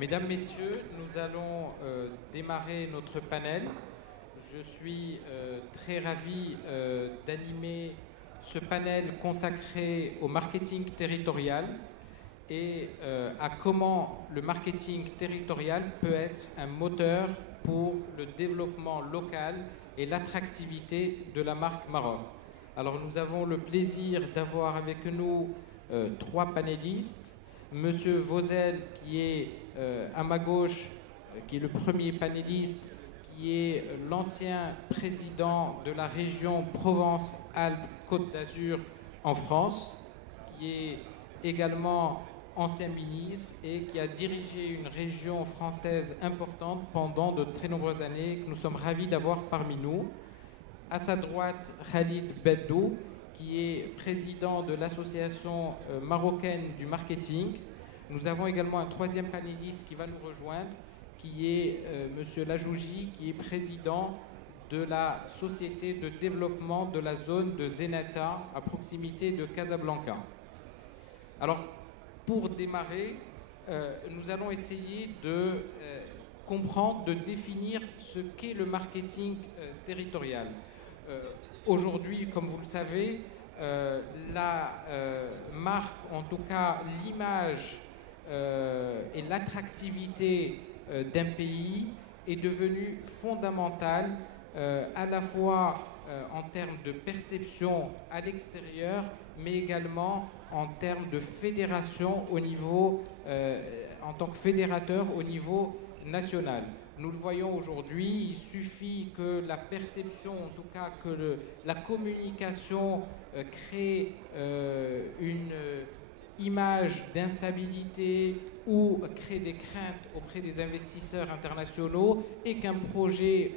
Mesdames, Messieurs, nous allons démarrer notre panel. Je suis très ravi d'animer ce panel consacré au marketing territorial et à comment le marketing territorial peut être un moteur pour le développement local et l'attractivité de la marque Maroc. Alors nous avons le plaisir d'avoir avec nous trois panélistes. Monsieur Vauzel, qui est à ma gauche, qui est le premier panéliste, qui est l'ancien président de la région Provence-Alpes-Côte d'Azur en France, qui est également ancien ministre et qui a dirigé une région française importante pendant de très nombreuses années, que nous sommes ravis d'avoir parmi nous. À sa droite, Khalid Beddou, qui est président de l'association marocaine du marketing. Nous avons également un troisième panéliste qui va nous rejoindre, qui est Monsieur Lajouji, qui est président de la société de développement de la zone de Zenata, à proximité de Casablanca. Alors, pour démarrer, nous allons essayer de comprendre, de définir ce qu'est le marketing territorial. Aujourd'hui, comme vous le savez, la marque, en tout cas l'image et l'attractivité d'un pays est devenue fondamentale à la fois en termes de perception à l'extérieur, mais également en termes de fédération au niveau, en tant que fédérateur au niveau national. Nous le voyons aujourd'hui, il suffit que la perception, en tout cas que la communication crée une image d'instabilité ou crée des craintes auprès des investisseurs internationaux et qu'un projet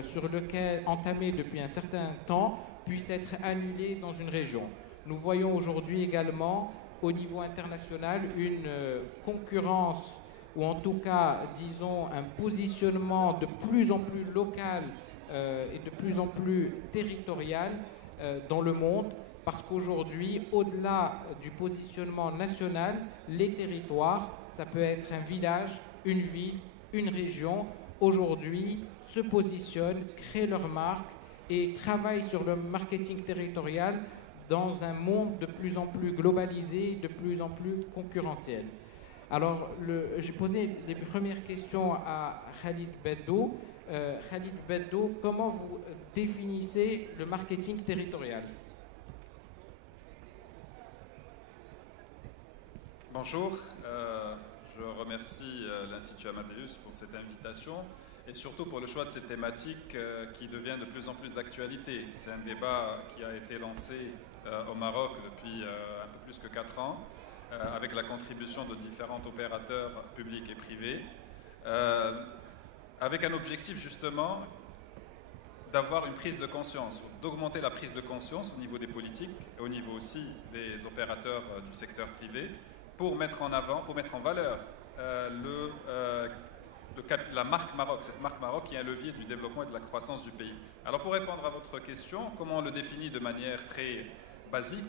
sur lequel entamé depuis un certain temps puisse être annulé dans une région. Nous voyons aujourd'hui également au niveau international une concurrence ou en tout cas, disons, un positionnement de plus en plus local et de plus en plus territorial dans le monde, parce qu'aujourd'hui, au-delà du positionnement national, les territoires, ça peut être un village, une ville, une région, aujourd'hui se positionnent, créent leur marque et travaillent sur le marketing territorial dans un monde de plus en plus globalisé, de plus en plus concurrentiel. Alors, j'ai posé les premières questions à Khalid Beddou. Khalid Beddou, comment vous définissez le marketing territorial? Bonjour, je remercie l'Institut Amadeus pour cette invitation et surtout pour le choix de cette thématique qui devient de plus en plus d'actualité. C'est un débat qui a été lancé au Maroc depuis un peu plus que 4 ans. Avec la contribution de différents opérateurs publics et privés, avec un objectif justement d'avoir une prise de conscience, d'augmenter la prise de conscience au niveau des politiques et au niveau aussi des opérateurs du secteur privé pour mettre en avant, pour mettre en valeur la marque Maroc, cette marque Maroc qui est un levier du développement et de la croissance du pays. Alors pour répondre à votre question, comment on le définit de manière très basique?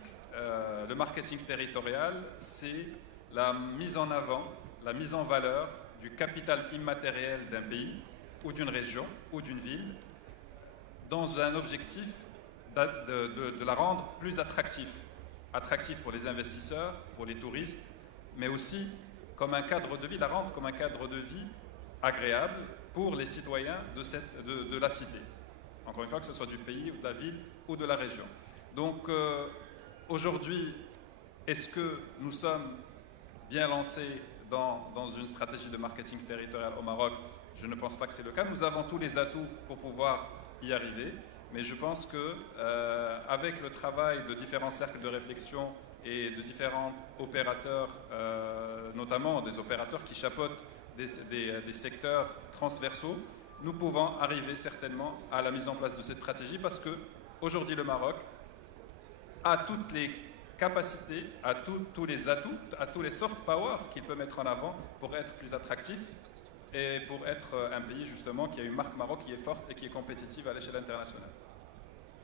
Le marketing territorial, c'est la mise en avant, la mise en valeur du capital immatériel d'un pays ou d'une région ou d'une ville dans un objectif de la rendre plus attractif. Attractif pour les investisseurs, pour les touristes, mais aussi comme un cadre de vie, la rendre comme un cadre de vie agréable pour les citoyens de la cité. Encore une fois, que ce soit du pays, ou de la ville ou de la région. Donc, aujourd'hui, est-ce que nous sommes bien lancés dans une stratégie de marketing territorial au Maroc? Je ne pense pas que c'est le cas. Nous avons tous les atouts pour pouvoir y arriver, mais je pense que avec le travail de différents cercles de réflexion et de différents opérateurs, notamment des opérateurs qui chapeautent des secteurs transversaux, nous pouvons arriver certainement à la mise en place de cette stratégie parce que aujourd'hui le Maroc à toutes les capacités, à tous les atouts, à tous les soft power qu'il peut mettre en avant pour être plus attractif et pour être un pays justement qui a une marque Maroc qui est forte et qui est compétitive à l'échelle internationale.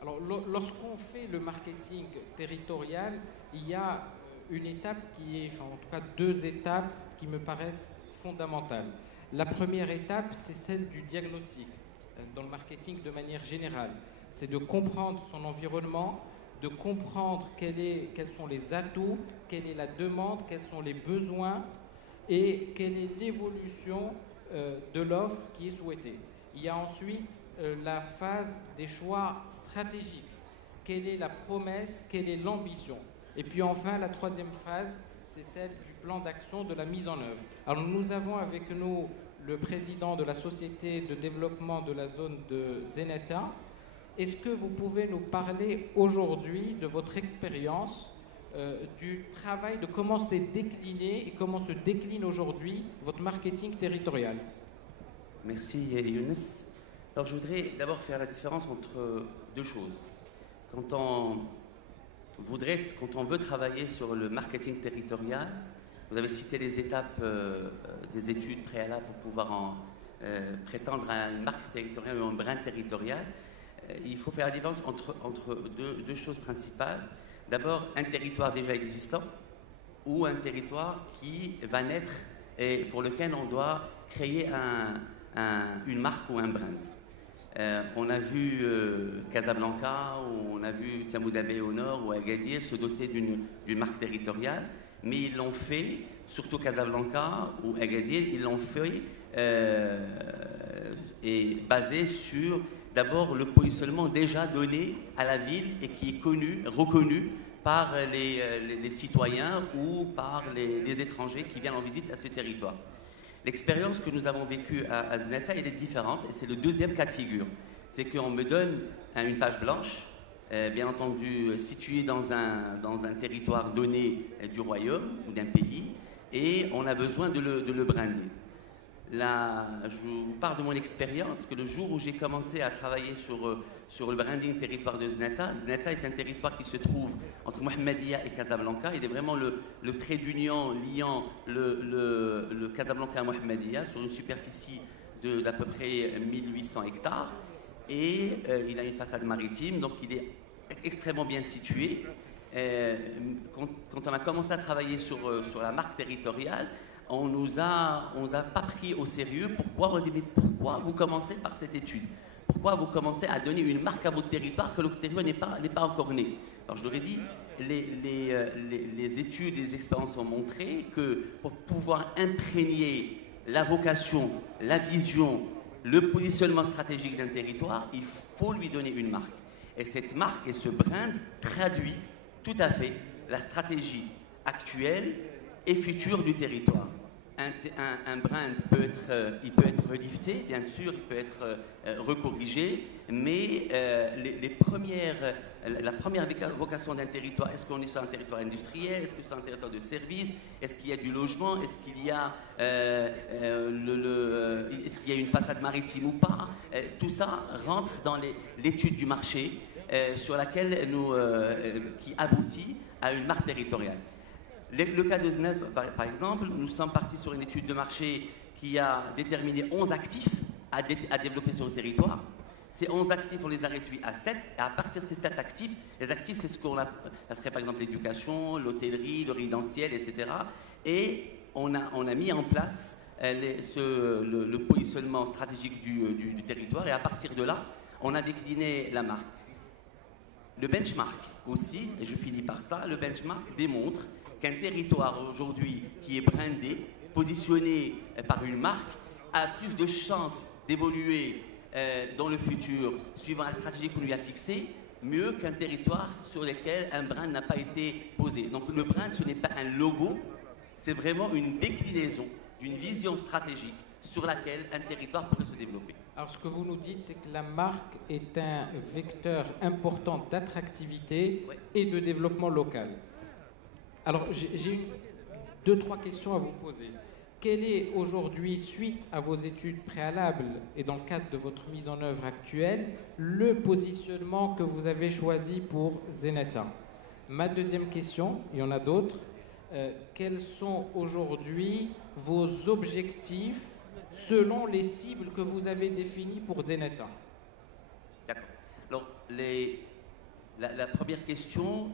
Alors, lorsqu'on fait le marketing territorial, il y a une étape qui est, enfin en tout cas 2 étapes qui me paraissent fondamentales. La première étape, c'est celle du diagnostic, dans le marketing de manière générale. C'est de comprendre son environnement, de comprendre quels sont les atouts, quelle est la demande, quels sont les besoins et quelle est l'évolution de l'offre qui est souhaitée. Il y a ensuite la phase des choix stratégiques. Quelle est la promesse, quelle est l'ambition? Et puis enfin, la troisième phase, c'est celle du plan d'action, de la mise en œuvre. Alors nous avons avec nous le président de la Société de développement de la zone de Zeneta. Est-ce que vous pouvez nous parler aujourd'hui de votre expérience, du travail, de comment c'est décliné et comment se décline aujourd'hui votre marketing territorial? Merci Younes. Alors je voudrais d'abord faire la différence entre deux choses. Quand on veut travailler sur le marketing territorial, vous avez cité les étapes des études préalables pour pouvoir prétendre à une marque territoriale ou un brand territorial. Il faut faire la différence entre deux choses principales. D'abord, un territoire déjà existant ou un territoire qui va naître et pour lequel on doit créer une marque ou un brand. On a vu Casablanca, ou on a vu Tsamoudabe au nord ou Agadir se doter d'une marque territoriale, mais ils l'ont fait, surtout Casablanca ou Agadir, ils l'ont fait et basé sur d'abord le positionnement déjà donné à la ville et qui est connu, reconnu par les citoyens ou par les étrangers qui viennent en visite à ce territoire. L'expérience que nous avons vécue à Zeneta, elle est différente et c'est le deuxième cas de figure. C'est qu'on me donne une page blanche, bien entendu située dans un territoire donné du royaume ou d'un pays, et on a besoin de le brander. Là, je vous parle de mon expérience, que le jour où j'ai commencé à travailler sur le branding territoire de Zeneta, Zeneta est un territoire qui se trouve entre Mohammedia et Casablanca. Il est vraiment le trait d'union liant le Casablanca à Mohammedia sur une superficie d'à peu près 1800 hectares. Et il a une façade maritime, donc il est extrêmement bien situé. Quand on a commencé à travailler sur la marque territoriale, on nous a pas pris au sérieux. Pourquoi? On dit, mais pourquoi vous commencez par cette étude? Pourquoi vous commencez à donner une marque à votre territoire que le territoire n'est pas encore né? Alors je leur ai dit, les études, les expériences ont montré que pour pouvoir imprégner la vocation, la vision, le positionnement stratégique d'un territoire, il faut lui donner une marque. Et cette marque et ce brand traduit tout à fait la stratégie actuelle et future du territoire. Un brand peut être relifté, bien sûr, il peut être recorrigé, mais la première vocation d'un territoire, est-ce qu'on est sur un territoire industriel, est-ce que c'est un territoire de service, est-ce qu'il y a du logement, est-ce qu'il y a une façade maritime ou pas, tout ça rentre dans l'étude du marché sur laquelle qui aboutit à une marque territoriale. Le cas de Zeneta, par exemple, nous sommes partis sur une étude de marché qui a déterminé 11 actifs à développer sur le territoire. Ces 11 actifs, on les a réduits à 7. Et à partir de ces 7 actifs, les actifs, c'est ce qu'on a. Ça serait par exemple l'éducation, l'hôtellerie, le résidentiel, etc. Et on a mis en place le positionnement stratégique du territoire. Et à partir de là, on a décliné la marque. Le benchmark aussi, et je finis par ça, le benchmark démontre qu'un territoire aujourd'hui qui est brandé, positionné par une marque, a plus de chances d'évoluer dans le futur, suivant la stratégie qu'on lui a fixée, mieux qu'un territoire sur lequel un brand n'a pas été posé. Donc le brand, ce n'est pas un logo, c'est vraiment une déclinaison d'une vision stratégique sur laquelle un territoire pourrait se développer. Alors ce que vous nous dites, c'est que la marque est un vecteur important d'attractivité et de développement local. Alors, j'ai 2-3 questions à vous poser. Quel est aujourd'hui, suite à vos études préalables et dans le cadre de votre mise en œuvre actuelle, le positionnement que vous avez choisi pour Zeneta? Ma deuxième question, il y en a d'autres, quels sont aujourd'hui vos objectifs selon les cibles que vous avez définies pour Zeneta? D'accord. Alors, la première question...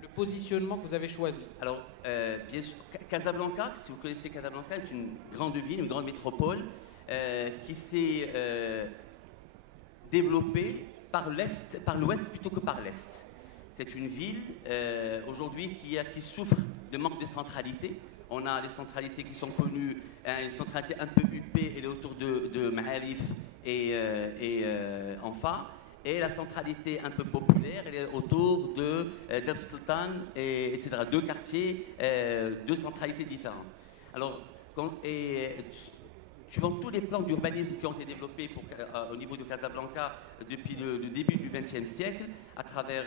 le positionnement que vous avez choisi? Alors, bien sûr, Casablanca, si vous connaissez Casablanca, est une grande ville, une grande métropole qui s'est développée par l'ouest plutôt que par l'est. C'est une ville aujourd'hui qui souffre de manque de centralité. On a les centralités qui sont connues, une centralité un peu huppée, elle est autour de Ma'arif et Anfa. Et la centralité un peu populaire, elle est autour de Deb Sultan, etc. Deux quartiers, deux centralités différentes. Alors, suivant tous les plans d'urbanisme qui ont été développés au niveau de Casablanca depuis le début du XXe siècle, à travers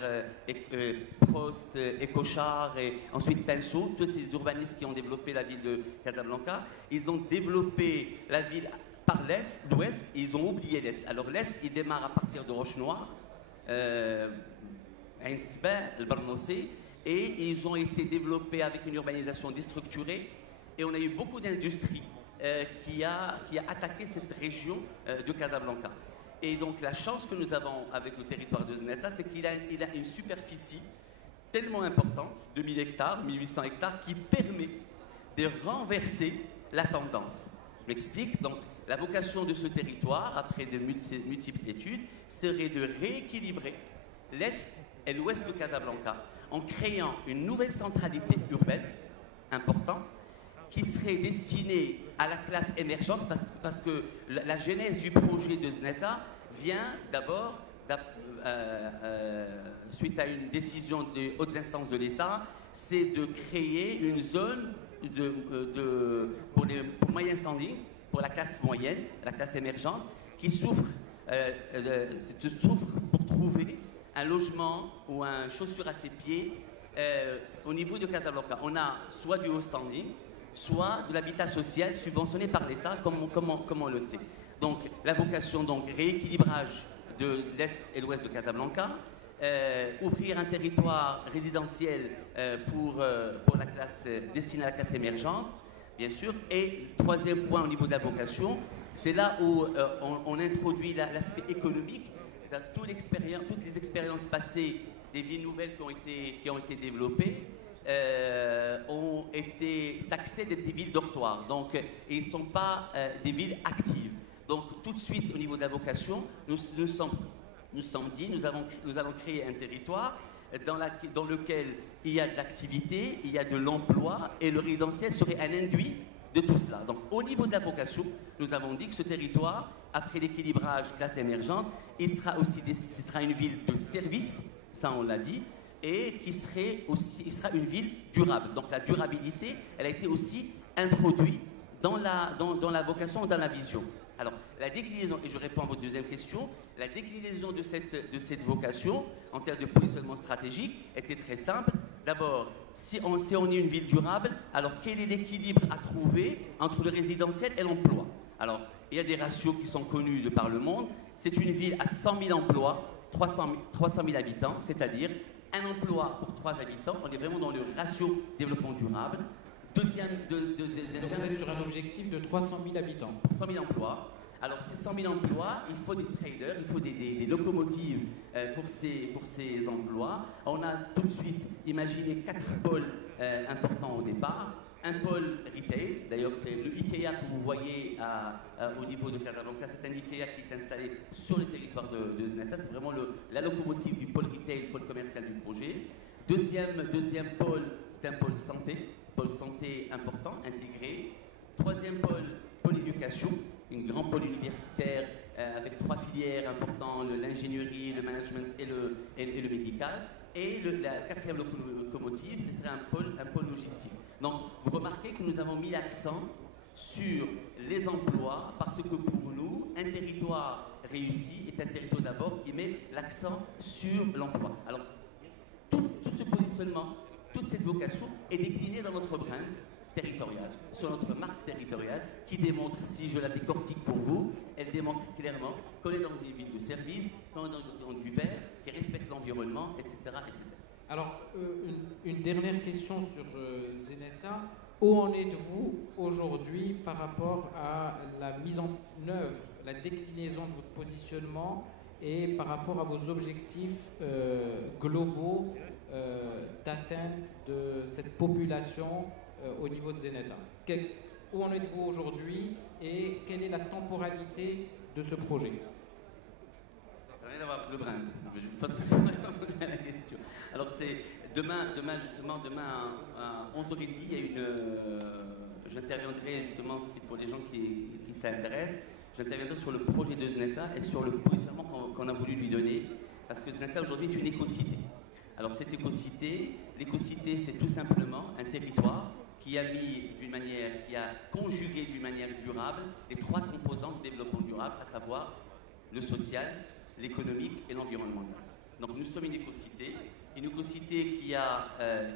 Prost, Écochard et ensuite Pinceau, tous ces urbanistes qui ont développé la ville de Casablanca, ils ont développé la ville par l'ouest, et ils ont oublié l'est. Alors l'est, il démarre à partir de Roche-Noire, Ain Sba, El Barnosé, et ils ont été développés avec une urbanisation déstructurée, et on a eu beaucoup d'industries qui a attaqué cette région de Casablanca. Et donc la chance que nous avons avec le territoire de Zeneta, c'est qu'il a une superficie tellement importante, 2000 hectares, 1800 hectares, qui permet de renverser la tendance. Je m'explique. Donc la vocation de ce territoire, après de multiples études, serait de rééquilibrer l'est et l'ouest de Casablanca en créant une nouvelle centralité urbaine importante qui serait destinée à la classe émergente, parce que la genèse du projet de Zeneta vient d'abord, suite à une décision des hautes instances de l'État, c'est de créer une zone pour moyen standing, pour la classe moyenne, la classe émergente, qui souffre pour trouver un logement ou une chaussure à ses pieds au niveau de Casablanca. On a soit du haut standing, soit de l'habitat social subventionné par l'État, comme on le sait. Donc la vocation, donc rééquilibrage de l'Est et l'Ouest de Casablanca, ouvrir un territoire résidentiel pour la classe destinée à la classe émergente, bien sûr. Et troisième point au niveau de la vocation, c'est là où on introduit l'aspect économique. Dans toutes les expériences passées des villes nouvelles qui ont été développées, ont été taxées d'être des villes dortoirs. Donc, ils ne sont pas des villes actives. Donc, tout de suite, au niveau de la vocation, nous allons créer un territoire dans lequel il y a de l'activité, il y a de l'emploi, et le résidentiel serait un induit de tout cela. Donc, au niveau de la vocation, nous avons dit que ce territoire, après l'équilibrage classe émergente, ce sera une ville de service, ça on l'a dit, et il sera une ville durable. Donc la durabilité, elle a été aussi introduite dans la vocation, dans la vision. Alors, la déclinaison, et je réponds à votre deuxième question, la déclinaison de cette vocation, en termes de positionnement stratégique, était très simple. D'abord, si on est une ville durable, alors quel est l'équilibre à trouver entre le résidentiel et l'emploi? Alors, il y a des ratios qui sont connus de par le monde. C'est une ville à 100 000 emplois, 300 000 habitants, c'est-à-dire un emploi pour 3 habitants. On est vraiment dans le ratio développement durable. Donc vous êtes sur un objectif de 300 000 habitants. Pour 100 000 emplois. Alors ces 100 000 emplois, il faut des traders, il faut des locomotives pour ces emplois. On a tout de suite imaginé 4 pôles importants au départ. Un pôle retail, d'ailleurs c'est le Ikea que vous voyez au niveau de Casablanca, c'est un Ikea qui est installé sur le territoire de Zeneta. C'est vraiment la locomotive du pôle retail, pôle commercial du projet. Deuxième pôle, c'est un pôle santé important, intégré. Troisième pôle éducation, un grand pôle universitaire avec 3 filières importantes, l'ingénierie, le management et le médical. Et la 4e locomotive, c'était un pôle logistique. Donc, vous remarquez que nous avons mis l'accent sur les emplois, parce que pour nous, un territoire réussi est un territoire d'abord qui met l'accent sur l'emploi. Alors, tout ce positionnement, toute cette vocation est déclinée dans notre brand territorial, sur notre marque territoriale, qui démontre, si je la décortique pour vous, elle démontre clairement qu'on est dans une ville de service, qu'on est dans du vert, qui respecte l'environnement, etc., etc. Alors, une dernière question sur Zeneta. Où en êtes-vous aujourd'hui par rapport à la mise en œuvre, la déclinaison de votre positionnement et par rapport à vos objectifs globaux d'atteinte de cette population au niveau de Zeneza. Où en êtes-vous aujourd'hui et quelle est la temporalité de ce projet? Ça n'a rien à voir avec le brand. Je pense que je la question. Alors c'est demain à 11h30, il y a une. J'interviendrai justement pour les gens qui s'intéressent. J'interviendrai sur le projet de Zneta et sur le positionnement qu'on a voulu lui donner, parce que Zneta aujourd'hui est une écocité. Alors cette écocité, l'écocité c'est tout simplement un territoire qui a conjugué d'une manière durable les trois composants du développement durable, à savoir le social, l'économique et l'environnemental. Donc nous sommes une écocité qui a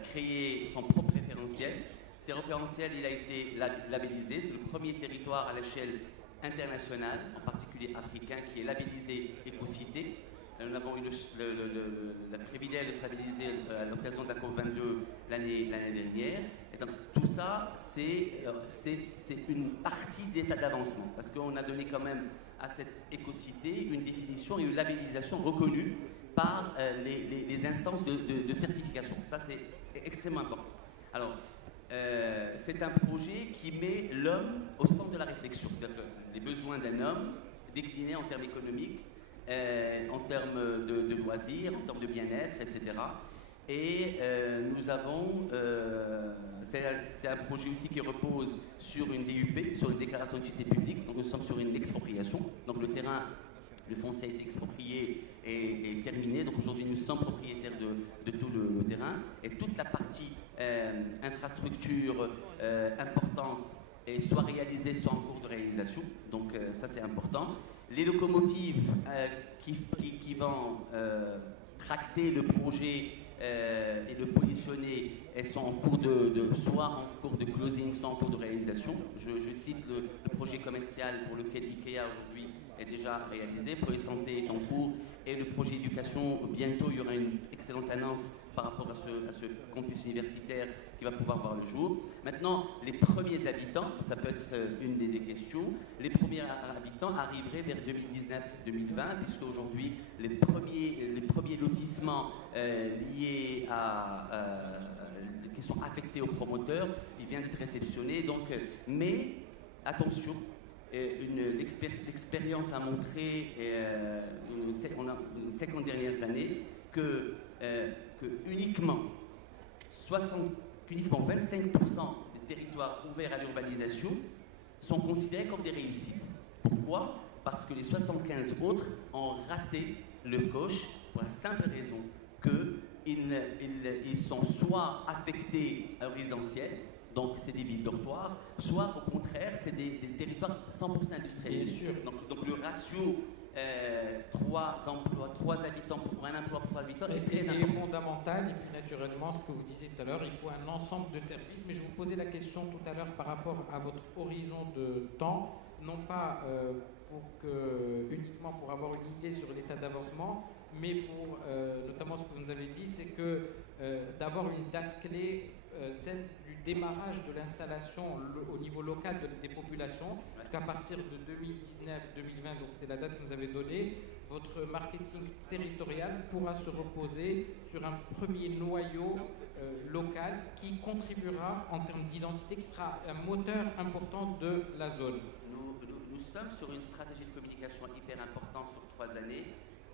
créé son propre référentiel. Ce référentiel, il a été labellisé, c'est le premier territoire à l'échelle internationale, en particulier africain, qui est labellisé écocité. Nous avons eu le privilège d'être labellisé à l'occasion de la COP22 l'année dernière. Et donc tout ça, c'est une partie d'état d'avancement, parce qu'on a donné quand même à cette écocité une définition et une labellisation reconnue par les instances de certification. Ça, c'est extrêmement important. Alors, c'est un projet qui met l'homme au centre de la réflexion. C'est-à-dire que les besoins d'un homme déclinés en termes économiques, en termes de loisirs, en termes de bien-être, etc. Et nous avons, c'est un projet aussi qui repose sur une DUP, sur une déclaration d'utilité publique. Donc nous sommes sur une expropriation. Donc le terrain, le foncier a été exproprié et terminé. Donc aujourd'hui nous sommes propriétaires de tout le terrain. Et toute la partie infrastructure importante est soit réalisée, soit en cours de réalisation. Donc ça c'est important. Les locomotives qui vont tracter le projet et le positionner, elles sont en cours soit en cours de closing, soit en cours de réalisation. Je cite le projet commercial pour lequel IKEA aujourd'hui est déjà réalisé, le projet santé est en cours, et le projet éducation, bientôt il y aura une excellente annonce par rapport à ce campus universitaire qui va pouvoir voir le jour. Maintenant, les premiers habitants, ça peut être une des questions, les premiers habitants arriveraient vers 2019-2020, puisque aujourd'hui les premiers lotissements liés qui sont affectés aux promoteurs, ils viennent d'être réceptionnés. Donc, mais attention, l'expérience a montré, on a les 50 dernières années, que uniquement 25% des territoires ouverts à l'urbanisation sont considérés comme des réussites. Pourquoi? Parce que les 75 autres ont raté le coche pour la simple raison qu'ils sont soit affectés à résidentiel, donc c'est des villes dortoirs, soit au contraire c'est des territoires 100% industriels. Bien sûr. Donc le ratio 3 emplois, 3 habitants pour un emploi pour 3 habitants est très important. Et fondamental, et puis naturellement, ce que vous disiez tout à l'heure, il faut un ensemble de services. Mais je vous posais la question tout à l'heure par rapport à votre horizon de temps, non pas uniquement pour avoir une idée sur l'état d'avancement, mais pour notamment ce que vous nous avez dit, c'est que d'avoir une date clé, celle du démarrage de l'installation au niveau local des populations, parce qu'à partir de 2019-2020, donc c'est la date que vous avez donnée, votre marketing territorial pourra se reposer sur un premier noyau local qui contribuera en termes d'identité, qui sera un moteur important de la zone. Nous sommes sur une stratégie de communication hyper importante sur 3 années.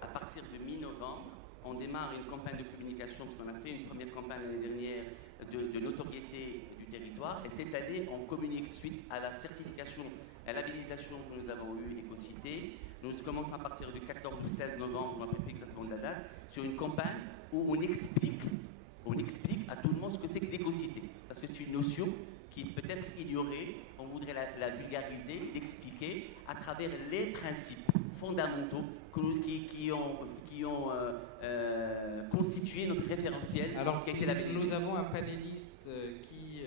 À partir de mi-novembre, on démarre une campagne de communication, parce qu'on a fait une première campagne l'année dernière de notoriété du territoire. Et cette année, on communique suite à la certification, à la labellisation que nous avons eue, écocité. Nous commençons à partir du 14 ou 16 novembre, je ne me rappelle plus exactement de la date, sur une campagne où on explique à tout le monde ce que c'est que l'écocité. Parce que c'est une notion qui peut-être ignorée, on voudrait la vulgariser, l'expliquer à travers les principes fondamentaux qui ont constitué notre référentiel. Alors, qui a été labellisé. Nous avons un panéliste qui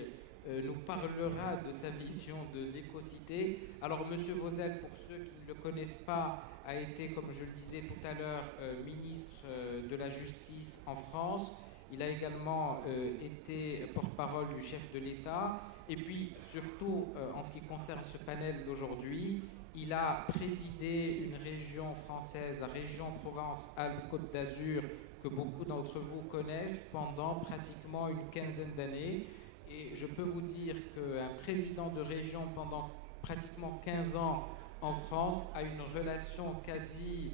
nous parlera de sa vision de l'écocité. Alors, Monsieur Vauzel, pour ceux qui ne le connaissent pas, a été, comme je le disais tout à l'heure, ministre de la Justice en France. Il a également été porte-parole du chef de l'État. Et puis, surtout, en ce qui concerne ce panel d'aujourd'hui, il a présidé une région française, la région Provence-Alpes-Côte d'Azur, que beaucoup d'entre vous connaissent pendant pratiquement une quinzaine d'années. Et je peux vous dire qu'un président de région pendant pratiquement 15 ans en France a une relation quasi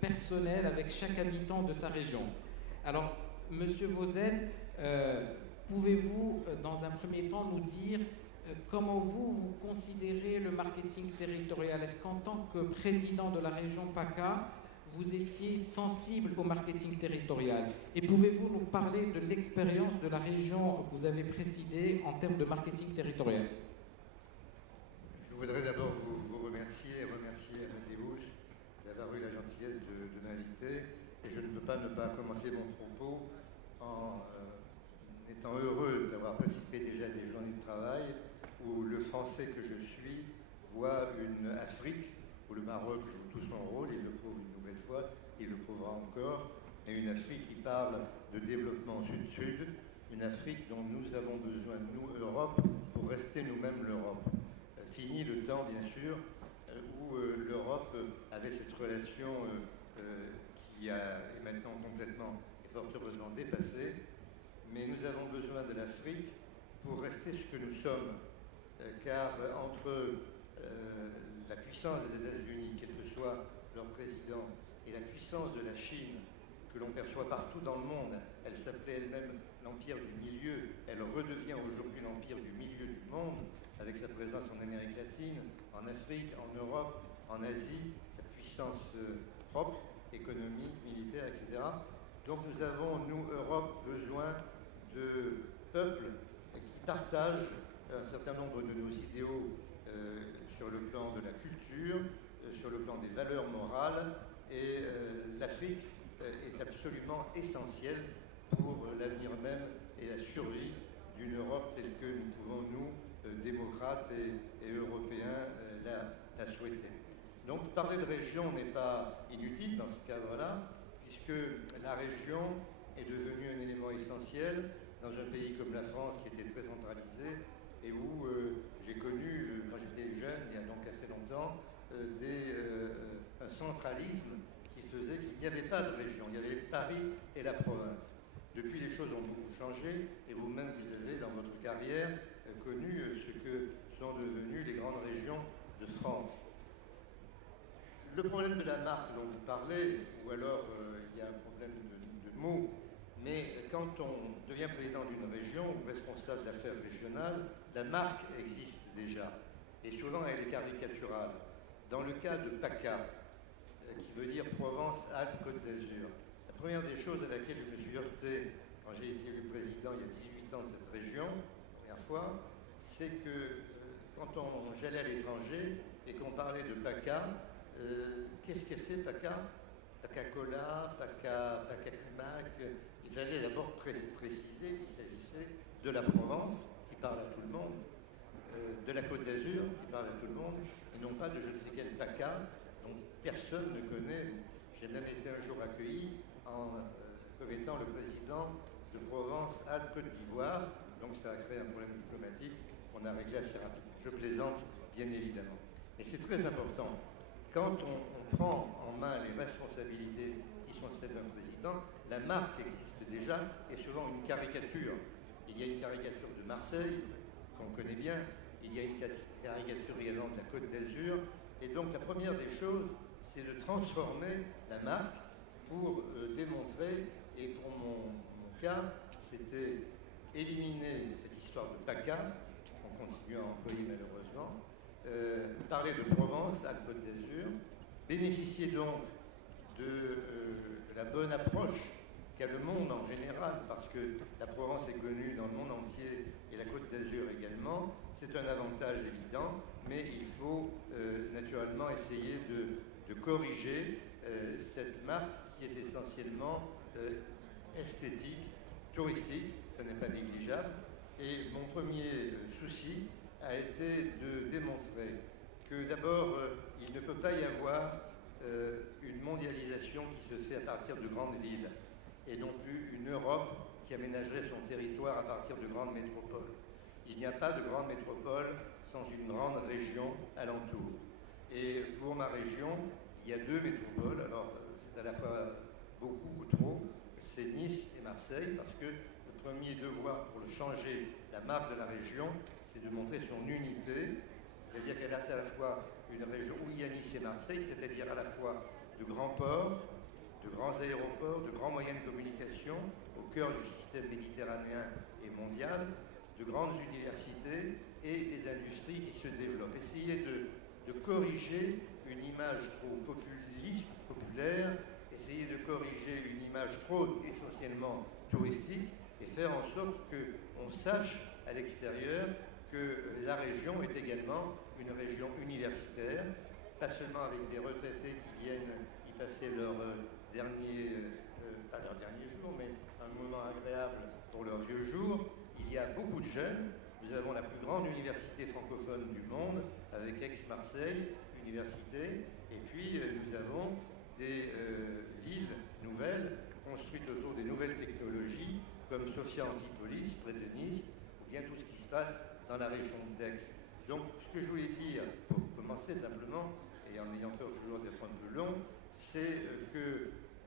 personnelle avec chaque habitant de sa région. Alors, Monsieur Vauzel, pouvez-vous, dans un premier temps, nous dire comment vous considérez le marketing territorial? Est-ce qu'en tant que président de la région PACA, vous étiez sensible au marketing territorial? Et pouvez-vous nous parler de l'expérience de la région que vous avez présidée en termes de marketing territorial? Je voudrais d'abord vous remercier Amadeus d'avoir eu la gentillesse de m'inviter. Et je ne peux pas ne pas commencer mon propos en étant heureux d'avoir participé déjà à des journées de travail où le Français que je suis voit une Afrique où le Maroc joue tout son rôle, il le prouve une nouvelle fois, il le prouvera encore, et une Afrique qui parle de développement sud-sud, une Afrique dont nous avons besoin, nous, Europe, pour rester nous-mêmes l'Europe. Fini le temps, bien sûr, où l'Europe avait cette relation qui est maintenant complètement et fort heureusement dépassée, mais nous avons besoin de l'Afrique pour rester ce que nous sommes, car entre la puissance des États-Unis, quel que soit leur président, et la puissance de la Chine, que l'on perçoit partout dans le monde, elle s'appelait elle-même l'Empire du Milieu, elle redevient aujourd'hui l'Empire du Milieu du monde, avec sa présence en Amérique latine, en Afrique, en Europe, en Asie, sa puissance propre, économique, militaire, etc. Donc nous avons, nous, Europe, besoin de peuples qui partagent un certain nombre de nos idéaux sur le plan de la culture, sur le plan des valeurs morales, et l'Afrique est absolument essentielle pour l'avenir même et la survie d'une Europe telle que nous pouvons, nous, démocrates et européens, la souhaiter. Donc parler de région n'est pas inutile dans ce cadre-là, puisque la région est devenue un élément essentiel dans un pays comme la France qui était très centralisé et où j'ai connu, quand j'étais jeune, il y a donc assez longtemps, un centralisme qui faisait qu'il n'y avait pas de région, il y avait Paris et la province. Depuis, les choses ont beaucoup changé et vous-même, vous avez, dans votre carrière, connu ce que sont devenues les grandes régions de France. Le problème de la marque dont vous parlez, ou alors il y a un problème de mots, mais quand on devient président d'une région ou responsable d'affaires régionales, la marque existe déjà. Et souvent, elle est caricaturale. Dans le cas de PACA, qui veut dire Provence-Alpes-Côte d'Azur, la première des choses à laquelle je me suis heurté quand j'ai été élu président il y a 18 ans de cette région, la première fois, c'est que quand j'allais à l'étranger et qu'on parlait de PACA, qu'est-ce que c'est PACA? PACA-Cola, PACA-Cumac. Il fallait d'abord préciser qu'il s'agissait de la Provence, qui parle à tout le monde, de la Côte d'Azur, qui parle à tout le monde, et non pas de je ne sais quel PACA dont personne ne connaît. J'ai même été un jour accueilli comme étant le président de Provence-Alpes-Côte d'Ivoire, donc ça a créé un problème diplomatique qu'on a réglé assez rapidement. Je plaisante, bien évidemment. Mais c'est très important. Quand on prend en main les responsabilités qui sont celles d'un président, la marque existe déjà et souvent une caricature. Il y a une caricature de Marseille, qu'on connaît bien, il y a une caricature également de la Côte d'Azur, et donc la première des choses, c'est de transformer la marque pour démontrer, et pour mon cas, c'était éliminer cette histoire de PACA, qu'on continue à employer malheureusement, parler de Provence, Alpes-Côte d'Azur, bénéficier donc de la bonne approche qu'a le monde en général, parce que la Provence est connue dans le monde entier et la Côte d'Azur également. C'est un avantage évident, mais il faut naturellement essayer de corriger cette marque qui est essentiellement esthétique, touristique, ça n'est pas négligeable. Et mon premier souci a été de démontrer que d'abord, il ne peut pas y avoir une mondialisation qui se fait à partir de grandes villes et non plus une Europe qui aménagerait son territoire à partir de grandes métropoles. Il n'y a pas de grande métropole sans une grande région alentour. Et pour ma région, il y a deux métropoles, alors c'est à la fois beaucoup ou trop, c'est Nice et Marseille, parce que le premier devoir pour changer la marque de la région, c'est de montrer son unité, c'est-à-dire qu'elle a à la fois une région où il y a Nice et Marseille, c'est-à-dire à la fois de grands ports, de grands aéroports, de grands moyens de communication au cœur du système méditerranéen et mondial, de grandes universités et des industries qui se développent. Essayer de corriger une image trop populiste, populaire, essayer de corriger une image trop essentiellement touristique et faire en sorte qu'on sache à l'extérieur que la région est également une région universitaire, pas seulement avec des retraités qui viennent y passer leur pas leur dernier jour, mais un moment agréable pour leurs vieux jours. Il y a beaucoup de jeunes. Nous avons la plus grande université francophone du monde, avec Aix-Marseille Université, et puis nous avons des villes nouvelles construites autour des nouvelles technologies, comme Sophia Antipolis, près de Nice, ou bien tout ce qui se passe dans la région d'Aix. Donc, ce que je voulais dire, pour commencer simplement, et en ayant peur toujours d'être un peu long, c'est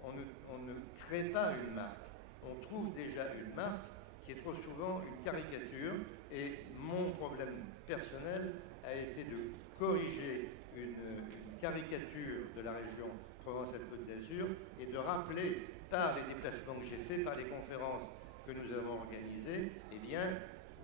qu'on ne crée pas une marque. On trouve déjà une marque qui est trop souvent une caricature, et mon problème personnel a été de corriger une caricature de la région Provence-Alpes-Côte d'Azur et de rappeler par les déplacements que j'ai faits, par les conférences que nous avons organisées, eh bien,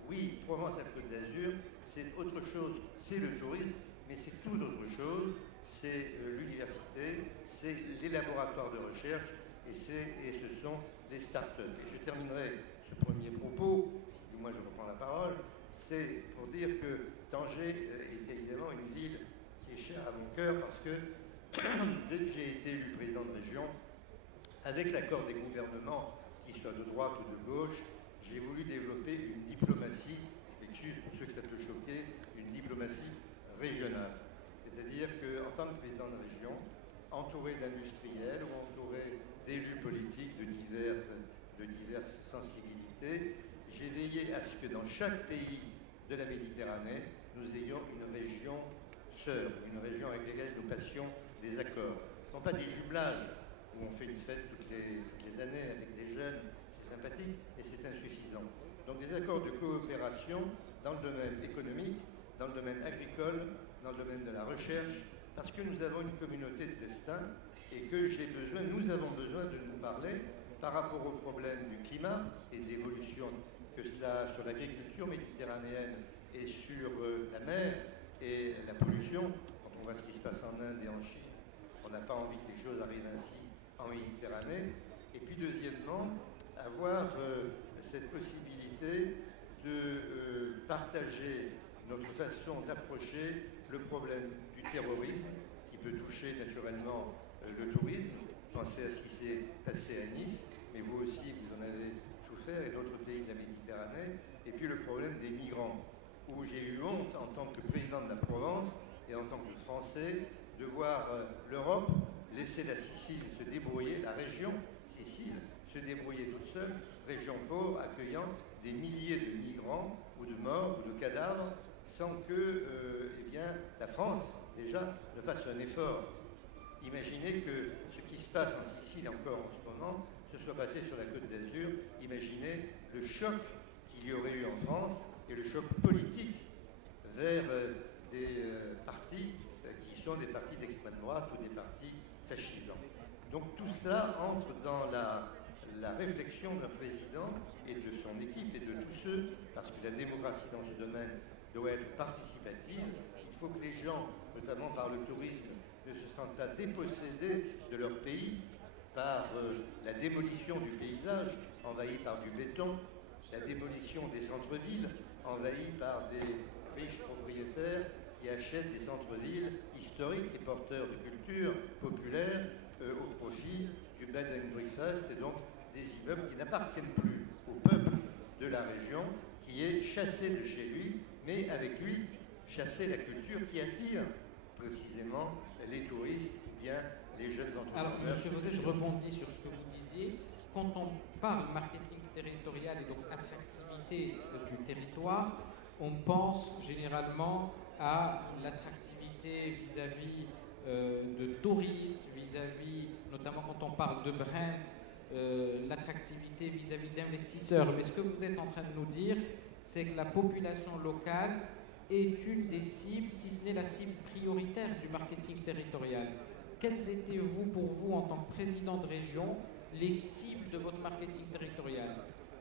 oui, Provence-Alpes-Côte d'Azur, c'est autre chose, c'est le tourisme, mais c'est tout autre chose, c'est l'université, c'est les laboratoires de recherche et ce sont les start-up. Et je terminerai ce premier propos, si moi je reprends la parole, c'est pour dire que Tanger est évidemment une ville qui est chère à mon cœur parce que dès que j'ai été élu président de région, avec l'accord des gouvernements, qu'ils soient de droite ou de gauche, j'ai voulu développer une diplomatie, je m'excuse pour ceux que ça peut choquer, une diplomatie régionale. C'est-à-dire qu'en tant que président de région, entouré d'industriels ou entouré d'élus politiques de diverses sensibilités, j'ai veillé à ce que dans chaque pays de la Méditerranée, nous ayons une région sœur, une région avec laquelle nous passions des accords. Non pas des jumelages où on fait une fête toutes les années avec des jeunes, c'est sympathique, mais c'est insuffisant. Donc des accords de coopération dans le domaine économique, dans le domaine agricole, dans le domaine de la recherche, parce que nous avons une communauté de destin et que nous avons besoin de nous parler par rapport aux problèmes du climat et de l'évolution que cela a sur l'agriculture méditerranéenne et sur la mer et la pollution. Quand on voit ce qui se passe en Inde et en Chine, on n'a pas envie que les choses arrivent ainsi en Méditerranée. Et puis deuxièmement, avoir cette possibilité de partager notre façon d'approcher le problème du terrorisme qui peut toucher naturellement le tourisme. Pensez à ce qui s'est passé à Nice, mais vous aussi vous en avez souffert et d'autres pays de la Méditerranée. Et puis le problème des migrants, où j'ai eu honte en tant que président de la Provence et en tant que Français de voir l'Europe laisser la Sicile se débrouiller, la région Sicile se débrouiller toute seule, région pauvre accueillant des milliers de migrants ou de morts ou de cadavres sans que eh bien, la France déjà ne fasse un effort. Imaginez que ce qui se passe en Sicile encore en ce moment se soit passé sur la Côte d'Azur. Imaginez le choc qu'il y aurait eu en France et le choc politique vers des partis qui sont des partis d'extrême droite ou des partis fascisants. Donc tout cela entre dans la réflexion d'un président et de son équipe et de tous ceux, parce que la démocratie dans ce domaine doit être participative. Il faut que les gens, notamment par le tourisme, ne se sentent pas dépossédés de leur pays par la démolition du paysage envahi par du béton, la démolition des centres-villes envahis par des riches propriétaires qui achètent des centres-villes historiques et porteurs de culture populaire au profit du bed and breakfast et donc des immeubles qui n'appartiennent plus au peuple de la région, qui est chassé de chez lui, mais avec lui chasser la culture qui attire précisément les touristes ou bien les jeunes entrepreneurs. Alors, Monsieur Vosé, je rebondis sur ce que vous disiez. Quand on parle marketing territorial et donc attractivité du territoire, on pense généralement à l'attractivité vis-à-vis de touristes, vis-à-vis, notamment quand on parle de brand, l'attractivité vis-à-vis d'investisseurs. Mais ce que vous êtes en train de nous dire, c'est que la population locale est une des cibles, si ce n'est la cible prioritaire du marketing territorial. Quelles étaient, pour vous, en tant que président de région, les cibles de votre marketing territorial?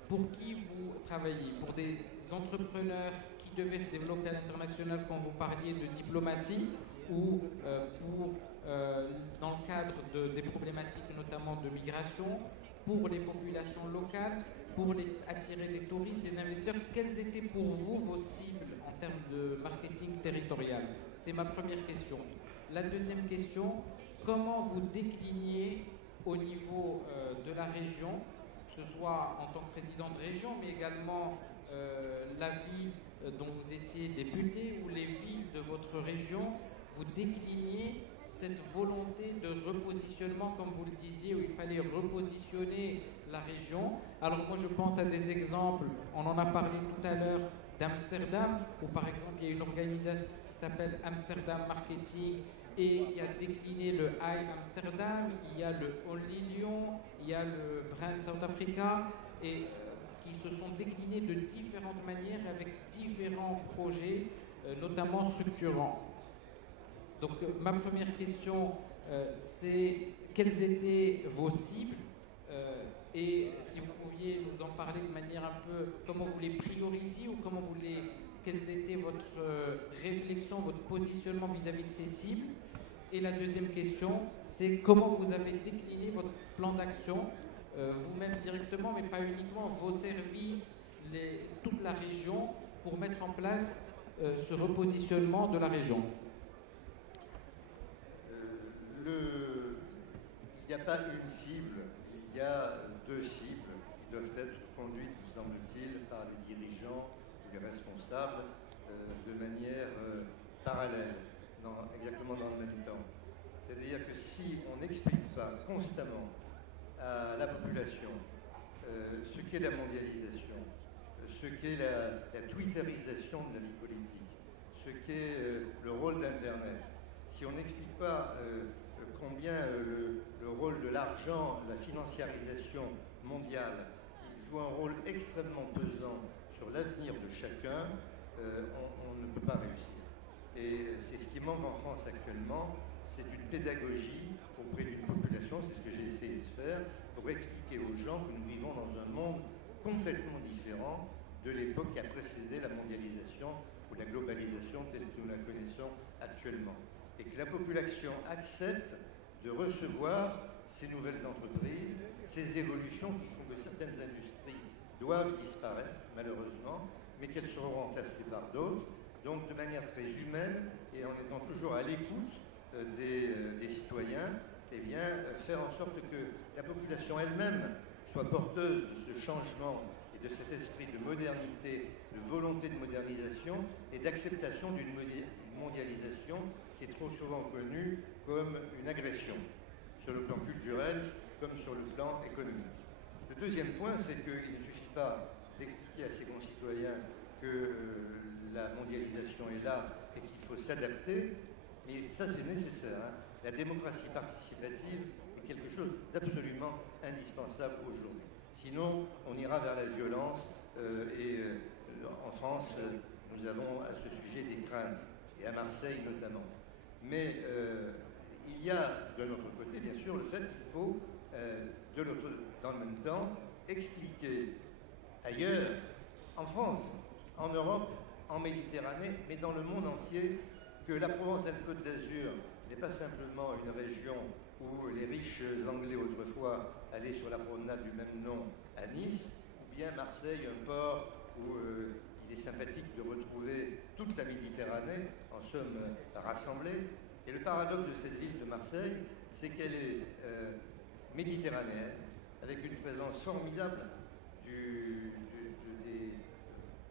Pour qui vous travaillez? Pour des entrepreneurs qui devaient se développer à l'international quand vous parliez de diplomatie, ou dans le cadre des problématiques notamment de migration, pour les populations locales, pour attirer des touristes, des investisseurs? Quelles étaient pour vous vos cibles en termes de marketing territorial? C'est ma première question. La deuxième question, comment vous décliniez au niveau de la région, que ce soit en tant que président de région, mais également la ville dont vous étiez député ou les villes de votre région, vous décliniez cette volonté de repositionnement, comme vous le disiez, où il fallait repositionner la région. Alors moi je pense à des exemples, on en a parlé tout à l'heure, d'Amsterdam, où par exemple il y a une organisation qui s'appelle Amsterdam Marketing et qui a décliné le I Amsterdam, il y a le Only Lyon, il y a le Brand South Africa, et qui se sont déclinés de différentes manières avec différents projets, notamment structurants. Donc ma première question, c'est quelles étaient vos cibles et si vous pouviez nous en parler de manière un peu, comment vous les priorisiez ou quelles étaient votre réflexion, votre positionnement vis-à-vis de ces cibles. Et la deuxième question, c'est comment vous avez décliné votre plan d'action, vous-même directement, mais pas uniquement, vos services, toute la région, pour mettre en place ce repositionnement de la région. Il n'y a pas une cible, il y a deux cibles qui doivent être conduites, me semble-t-il, par les dirigeants ou les responsables de manière parallèle, exactement dans le même temps. C'est-à-dire que si on n'explique pas constamment à la population ce qu'est la mondialisation, ce qu'est la twitterisation de la vie politique, ce qu'est le rôle d'Internet, si on n'explique pas combien le rôle de l'argent, la financiarisation mondiale joue un rôle extrêmement pesant sur l'avenir de chacun, on ne peut pas réussir. Et c'est ce qui manque en France actuellement, c'est une pédagogie auprès d'une population, c'est ce que j'ai essayé de faire, pour expliquer aux gens que nous vivons dans un monde complètement différent de l'époque qui a précédé la mondialisation ou la globalisation telle que nous la connaissons actuellement. Et que la population accepte de recevoir ces nouvelles entreprises, ces évolutions qui font que certaines industries doivent disparaître, malheureusement, mais qu'elles seront remplacées par d'autres, donc de manière très humaine et en étant toujours à l'écoute des citoyens, eh bien, faire en sorte que la population elle-même soit porteuse de ce changement et de cet esprit de modernité, de volonté de modernisation et d'acceptation d'une mondialisation qui est trop souvent connue comme une agression, sur le plan culturel comme sur le plan économique. Le deuxième point, c'est qu'il ne suffit pas d'expliquer à ses concitoyens que la mondialisation est là et qu'il faut s'adapter, mais ça c'est nécessaire. Hein. La démocratie participative est quelque chose d'absolument indispensable aujourd'hui. Sinon, on ira vers la violence en France, nous avons à ce sujet des craintes, et à Marseille notamment. Mais il y a de notre côté, bien sûr, le fait qu'il faut, dans le même temps, expliquer ailleurs, en France, en Europe, en Méditerranée, mais dans le monde entier, que la Provence-Alpes-Côte d'Azur n'est pas simplement une région où les riches Anglais autrefois allaient sur la promenade du même nom à Nice, ou bien Marseille, un port où il est sympathique de retrouver toute la Méditerranée, en somme rassemblée. Et le paradoxe de cette ville de Marseille, c'est qu'elle est méditerranéenne, avec une présence formidable des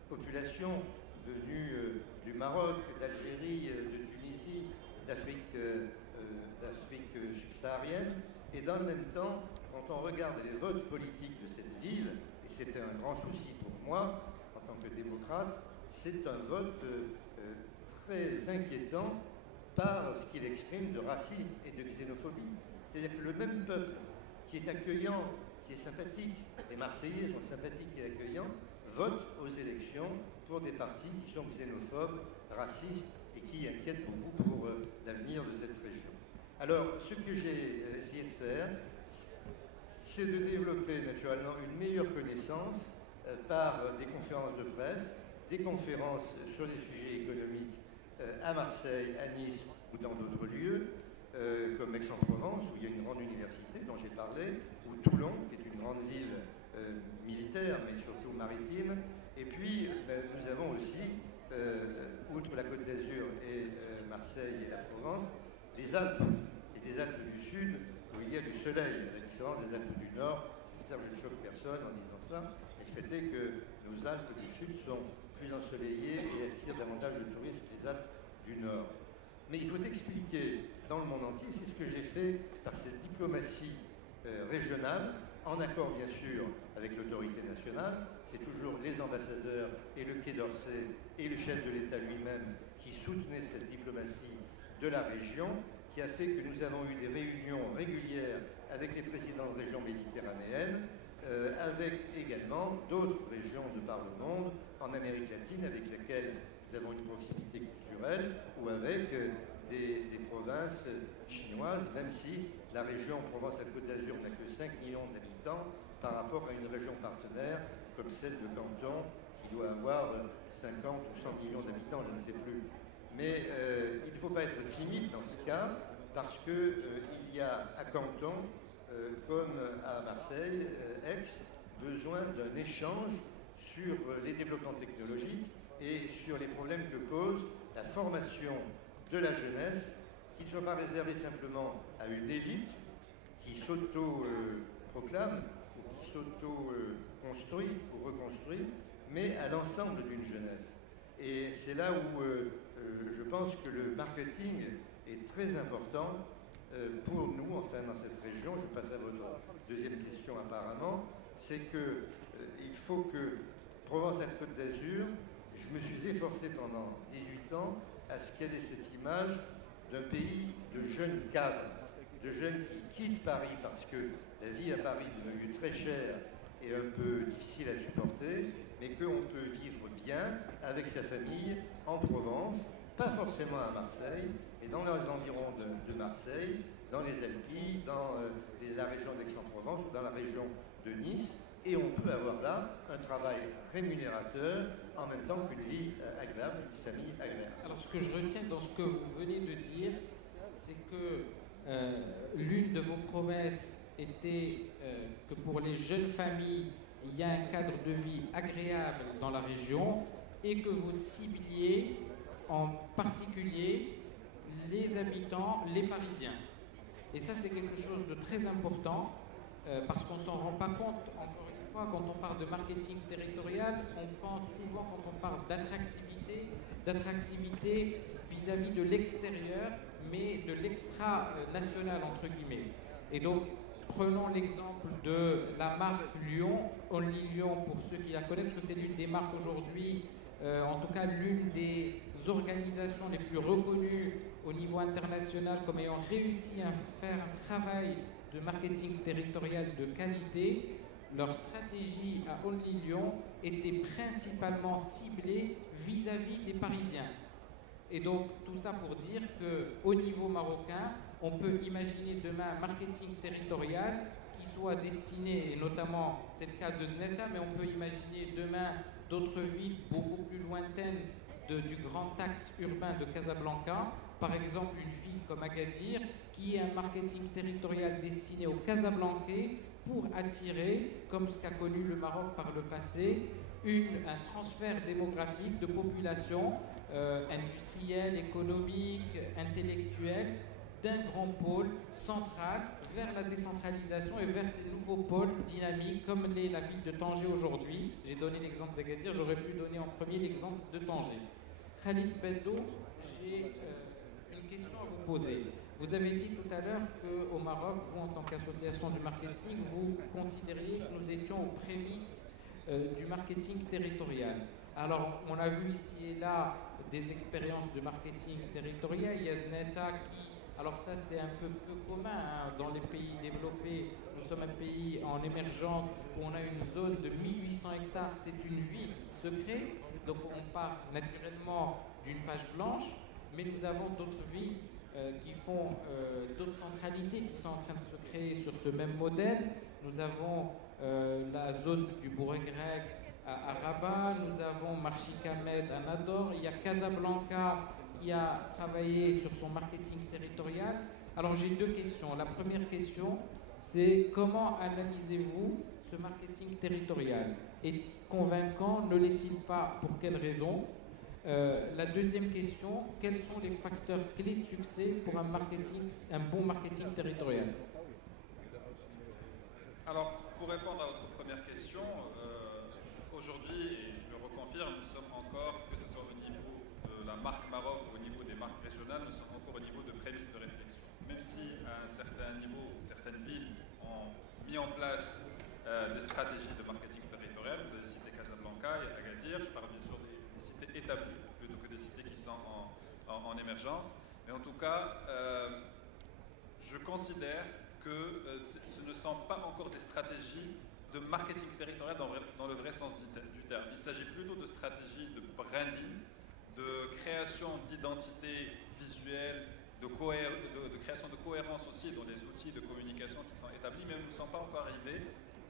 populations venues du Maroc, d'Algérie, de Tunisie, d'Afrique subsaharienne. Et dans le même temps, quand on regarde les votes politiques de cette ville, et c'était un grand souci pour moi, en tant que démocrate, c'est un vote très inquiétant par ce qu'il exprime de racisme et de xénophobie. C'est-à-dire que le même peuple qui est accueillant, qui est sympathique. Les Marseillais sont sympathiques et accueillants, votent aux élections pour des partis qui sont xénophobes, racistes et qui inquiètent beaucoup pour l'avenir de cette région. Alors, ce que j'ai essayé de faire, c'est de développer naturellement une meilleure connaissance par des conférences de presse, des conférences sur les sujets économiques à Marseille, à Nice ou dans d'autres lieux, comme Aix-en-Provence, où il y a une grande université dont j'ai parlé, ou Toulon, qui est une grande ville militaire, mais surtout maritime. Et puis, nous avons aussi, outre la Côte d'Azur et Marseille et la Provence, les Alpes, et des Alpes du Sud, où il y a du soleil, à la différence des Alpes du Nord. J'espère que je ne choque personne en disant cela, mais le fait est que nos Alpes du Sud sont plus ensoleillées et attirent davantage de touristes que les Alpes du Nord. Mais il faut expliquer dans le monde entier, c'est ce que j'ai fait par cette diplomatie régionale, en accord bien sûr avec l'autorité nationale. C'est toujours les ambassadeurs et le Quai d'Orsay et le chef de l'État lui-même qui soutenaient cette diplomatie de la région, qui a fait que nous avons eu des réunions régulières avec les présidents de régions méditerranéennes, avec également d'autres régions de par le monde, en Amérique latine, avec lesquelles nous avons une proximité culturelle, ou avec des provinces chinoises, même si la région Provence-Alpes-Côte d'Azur n'a que 5 millions d'habitants par rapport à une région partenaire comme celle de Canton, qui doit avoir 50 ou 100 millions d'habitants, je ne sais plus. Mais il ne faut pas être timide dans ce cas, parce qu'il y a à Canton, comme à Marseille, Aix, besoin d'un échange sur les développements technologiques et sur les problèmes que pose la formation de la jeunesse, qui ne soit pas réservée simplement à une élite qui s'auto-proclame ou qui s'auto-construit ou reconstruit, mais à l'ensemble d'une jeunesse. Et c'est là où je pense que le marketing est très important pour nous, enfin dans cette région. Je passe à votre deuxième question apparemment. C'est qu'il faut que Provence-Alpes-Côte d'Azur, je me suis efforcé pendant 18 ans à ce qu'elle ait cette image d'un pays de jeunes cadres, de jeunes qui quittent Paris parce que la vie à Paris est devenue très chère et un peu difficile à supporter, mais qu'on peut vivre bien avec sa famille en Provence, pas forcément à Marseille, mais dans les environs de Marseille, dans les Alpilles, dans la région d'Aix-en-Provence ou dans la région de Nice. Et on peut avoir là un travail rémunérateur en même temps qu'une vie agréable, une famille agréable. Alors ce que je retiens dans ce que vous venez de dire, c'est que l'une de vos promesses était que pour les jeunes familles, il y a un cadre de vie agréable dans la région et que vous cibliez en particulier les habitants, les Parisiens. Et ça, c'est quelque chose de très important parce qu'on ne s'en rend pas compte, encore une fois, quand on parle de marketing territorial, on pense souvent, quand on parle d'attractivité vis-à-vis de l'extérieur, mais de l'extra-national, entre guillemets. Et donc, prenons l'exemple de la marque Lyon, Only Lyon pour ceux qui la connaissent, parce que c'est l'une des marques aujourd'hui, en tout cas l'une des organisations les plus reconnues au niveau international comme ayant réussi à faire un travail de marketing territorial de qualité. Leur stratégie à Only Lyon était principalement ciblée vis-à-vis des Parisiens. Et donc tout ça pour dire qu'au niveau marocain, on peut imaginer demain un marketing territorial qui soit destiné, et notamment c'est le cas de Zneta, mais on peut imaginer demain d'autres villes beaucoup plus lointaines du grand axe urbain de Casablanca, par exemple une ville comme Agadir, qui est un marketing territorial destiné aux Casablancais pour attirer, comme ce qu'a connu le Maroc par le passé, un transfert démographique de population industrielle, économique, intellectuelle, d'un grand pôle central vers la décentralisation et vers ces nouveaux pôles dynamiques comme l'est la ville de Tanger aujourd'hui. J'ai donné l'exemple d'Agadir, j'aurais pu donner en premier l'exemple de Tanger. Khalid Beddo, j'ai une question à vous poser. Vous avez dit tout à l'heure qu'au Maroc, vous en tant qu'association du marketing, vous considériez que nous étions aux prémices du marketing territorial. Alors, on a vu ici et là des expériences de marketing territorial. Il y a Zneta qui Alors ça, c'est un peu commun hein. Dans les pays développés. Nous sommes un pays en émergence où on a une zone de 1800 hectares. C'est une ville qui se crée. Donc on part naturellement d'une page blanche, mais nous avons d'autres villes qui font d'autres centralités qui sont en train de se créer sur ce même modèle. Nous avons la zone du Bourg grec à Rabat, nous avons Marchikamed à Nador, il y a Casablanca qui a travaillé sur son marketing territorial. Alors j'ai deux questions. La première question, c'est comment analysez-vous ce marketing territorial? Est-il convaincant? Ne l'est-il pas? Pour quelles raisons? La deuxième question, quels sont les facteurs clés de succès pour un bon marketing territorial? Alors, pour répondre à votre première question, aujourd'hui, et je le reconfirme, nous sommes encore, que ce soit au niveau de la marque Maroc ou au niveau des marques régionales, nous sommes encore au niveau de prémices de réflexion. Même si à un certain niveau, certaines villes ont mis en place des stratégies de marketing territorial, vous avez cité Casablanca et Agadir, je parle bien sûr des cités établies plutôt que des cités qui sont en émergence. Mais en tout cas, je considère que ce ne sont pas encore des stratégies de marketing territorial dans le vrai sens du terme. Il s'agit plutôt de stratégies de branding, de création d'identité visuelle, de création de cohérence aussi dans les outils de communication qui sont établis, mais nous ne sommes pas encore arrivés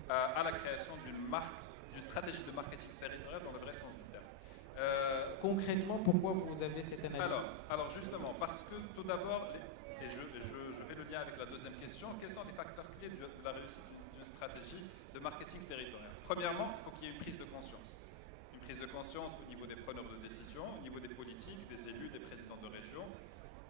à la création d'une stratégie de marketing territorial dans le vrai sens du terme. Concrètement, pourquoi vous avez cette analyse? Alors justement, parce que tout d'abord, et je fais le lien avec la deuxième question, quels sont les facteurs clés de la réussite d'une stratégie de marketing territorial? Premièrement, il faut qu'il y ait une prise de conscience. Une prise de conscience au niveau des preneurs de décision, au niveau des politiques, des élus, des présidents de région,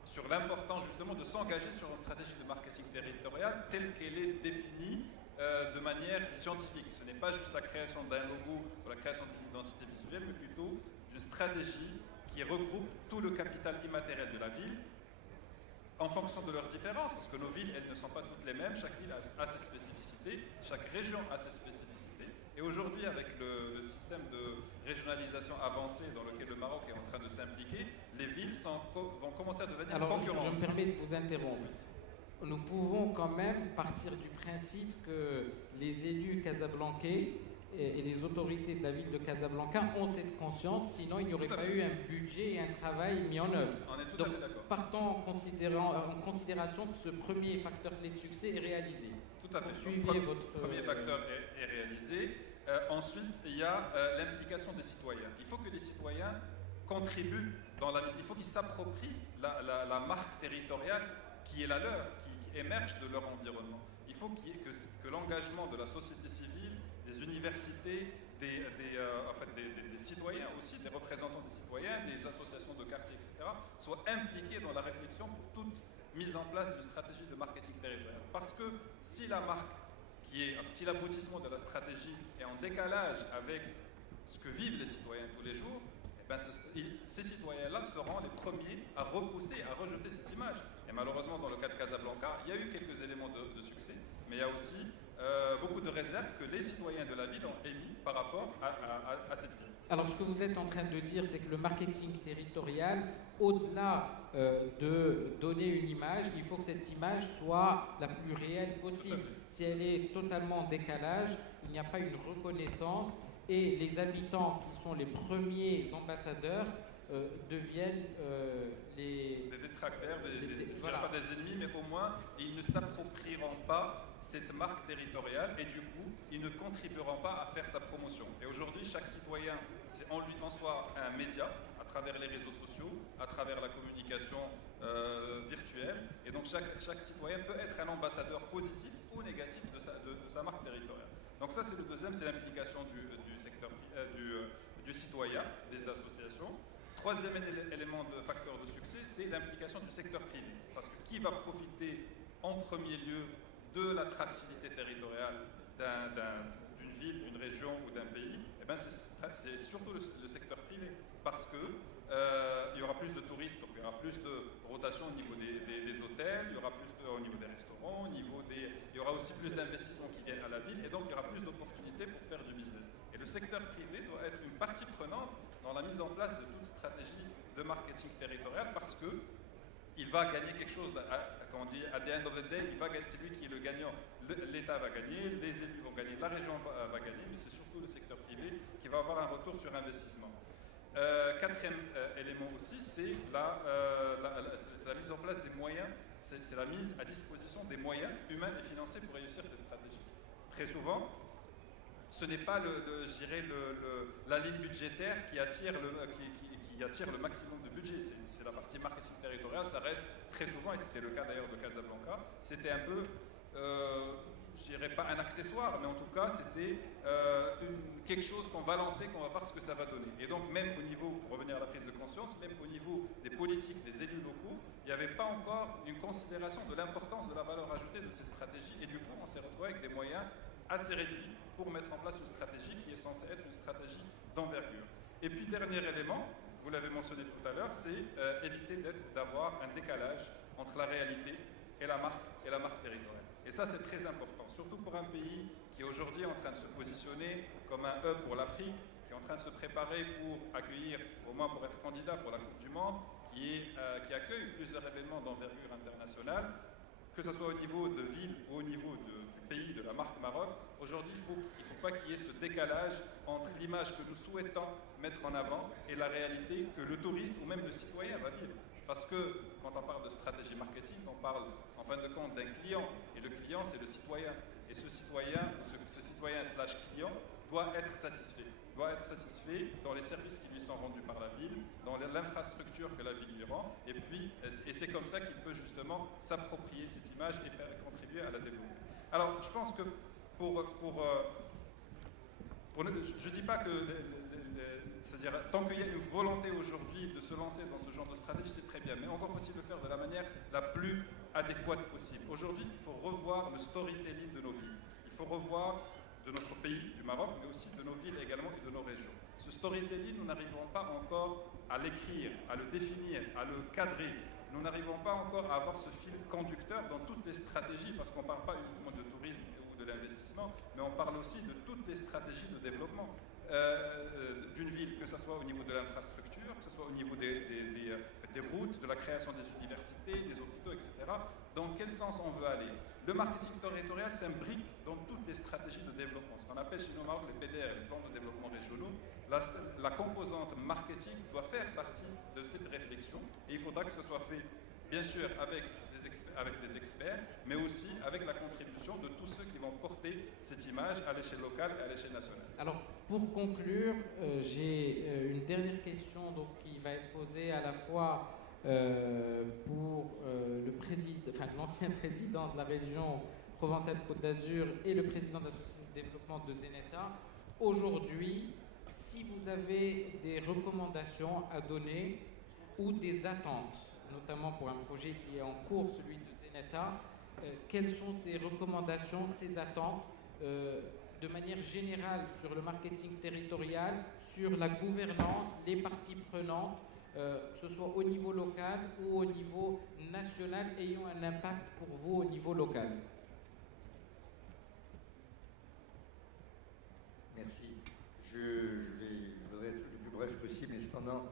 sur l'importance justement de s'engager sur une stratégie de marketing territorial telle qu'elle est définie de manière scientifique. Ce n'est pas juste la création d'un logo ou la création d'une identité visuelle, mais plutôt d'une stratégie qui regroupe tout le capital immatériel de la ville en fonction de leurs différences, parce que nos villes, elles ne sont pas toutes les mêmes, chaque ville a ses spécificités, chaque région a ses spécificités. Et aujourd'hui, avec le système de régionalisation avancé dans lequel le Maroc est en train de s'impliquer, les villes vont commencer à devenir concurrentes. Je me permets de vous interrompre. Nous pouvons quand même partir du principe que les élus casablancais et les autorités de la ville de Casablanca ont cette conscience, sinon il n'y aurait pas eu un budget et un travail mis en œuvre. On est tout à fait d'accord. Partons en considération que ce premier facteur clé de succès est réalisé. Tout à fait. Le premier facteur est réalisé. Ensuite, il y a l'implication des citoyens. Il faut que les citoyens contribuent il faut qu'ils s'approprient la marque territoriale qui est la leur, qui émerge de leur environnement. Il faut que l'engagement de la société civile, des universités, des citoyens aussi, des représentants des citoyens, des associations de quartier, etc., soient impliqués dans la réflexion pour toute mise en place d'une stratégie de marketing territorial. Parce que si la marque, si l'aboutissement de la stratégie est en décalage avec ce que vivent les citoyens tous les jours, ces citoyens-là seront les premiers à repousser, à rejeter cette image. Et malheureusement, dans le cas de Casablanca, il y a eu quelques éléments de succès, mais il y a aussi beaucoup de réserves que les citoyens de la ville ont émis par rapport à cette ville. Alors, ce que vous êtes en train de dire, c'est que le marketing territorial, au-delà de donner une image, il faut que cette image soit la plus réelle possible. Si elle est totalement en décalage, il n'y a pas une reconnaissance et les habitants qui sont les premiers ambassadeurs deviennent des détracteurs, je ne dirais pas des ennemis, mais au moins ils ne s'approprieront pas cette marque territoriale et du coup ils ne contribueront pas à faire sa promotion. Et aujourd'hui, chaque citoyen, c'est en soi un média à travers les réseaux sociaux, à travers la communication virtuelle, et donc chaque citoyen peut être un ambassadeur positif ou négatif de sa marque territoriale. Donc ça, c'est le deuxième, c'est l'implication du secteur du citoyen, des associations. Troisième élément de facteur de succès, c'est l'implication du secteur privé. Parce que qui va profiter en premier lieu de l'attractivité territoriale d'une ville, d'une région ou d'un pays? C'est surtout le secteur privé. Parce que il y aura plus de touristes, donc il y aura plus de rotation au niveau des hôtels, il y aura plus au niveau des restaurants, il y aura aussi plus d'investissements qui viennent à la ville, et donc il y aura plus d'opportunités pour faire du business. Et le secteur privé doit être une partie prenante dans la mise en place de toute stratégie de marketing territorial, parce que il va gagner quelque chose, comme on dit, at the end of the day, c'est lui qui est le gagnant. L'État va gagner, les élus vont gagner, la région va gagner, mais c'est surtout le secteur privé qui va avoir un retour sur investissement. Quatrième élément aussi, c'est la mise en place des moyens, c'est la mise à disposition des moyens humains et financiers pour réussir ces stratégies. Très souvent, ce n'est pas la ligne budgétaire qui attire le maximum de budget. C'est la partie marketing territorial, ça reste très souvent, et c'était le cas d'ailleurs de Casablanca, c'était un peu, je dirais pas un accessoire, mais en tout cas c'était quelque chose qu'on va lancer, qu'on va voir ce que ça va donner. Et donc même au niveau, pour revenir à la prise de conscience, même au niveau des politiques, des élus locaux, il n'y avait pas encore une considération de l'importance de la valeur ajoutée de ces stratégies, et du coup on s'est retrouvé avec des moyens assez réduits pour mettre en place une stratégie qui est censée être une stratégie d'envergure. Et puis dernier élément, vous l'avez mentionné tout à l'heure, c'est éviter d'avoir un décalage entre la réalité et la marque territoriale. Et ça, c'est très important, surtout pour un pays qui est aujourd'hui en train de se positionner comme un hub pour l'Afrique, qui est en train de se préparer pour accueillir, au moins pour être candidat pour la Coupe du Monde, qui accueille plusieurs événements d'envergure internationale, que ce soit au niveau de ville ou au niveau du pays, de la marque Maroc. Aujourd'hui, il ne faut pas qu'il y ait ce décalage entre l'image que nous souhaitons mettre en avant et la réalité que le touriste ou même le citoyen va vivre. Parce que quand on parle de stratégie marketing, on parle en fin de compte d'un client, et le client c'est le citoyen. Et ce citoyen, ou ce citoyen/client doit être satisfait dans les services qui lui sont rendus par la ville, dans l'infrastructure que la ville lui rend, et c'est comme ça qu'il peut justement s'approprier cette image et contribuer à la développer. Alors je pense que je ne dis pas que, c'est-à-dire tant qu'il y a une volonté aujourd'hui de se lancer dans ce genre de stratégie, c'est très bien, mais encore faut-il le faire de la manière la plus adéquate possible. Aujourd'hui, il faut revoir le storytelling de nos villes. Il faut revoir de notre pays, du Maroc, mais aussi de nos villes également et de nos régions. Ce storytelling, nous n'arrivons pas encore à l'écrire, à le définir, à le cadrer. Nous n'arrivons pas encore à avoir ce fil conducteur dans toutes les stratégies, parce qu'on ne parle pas uniquement de tourisme ou de l'investissement, mais on parle aussi de toutes les stratégies de développement d'une ville, que ce soit au niveau de l'infrastructure, que ce soit au niveau des routes, de la création des universités, des hôpitaux, etc. Dans quel sens on veut aller? Le marketing territorial s'imbrique dans toutes les stratégies de développement. Ce qu'on appelle chez nous au Maroc les PDR, les plans de développement régionaux. La composante marketing doit faire partie de cette réflexion, et il faudra que ce soit fait, bien sûr, avec des experts, mais aussi avec la contribution de tous ceux qui vont porter cette image à l'échelle locale et à l'échelle nationale. Alors, pour conclure, j'ai une dernière question donc, qui va être posée à la fois pour l'ancien président de la région Provence-Alpes-Côte d'Azur et le président de la société de développement de Zeneta. Aujourd'hui, si vous avez des recommandations à donner ou des attentes, notamment pour un projet qui est en cours, celui de Zeneta, quelles sont ces recommandations, ces attentes de manière générale sur le marketing territorial, sur la gouvernance, les parties prenantes, que ce soit au niveau local ou au niveau national, ayant un impact pour vous au niveau local? Merci. Je voudrais être le plus bref possible, mais cependant,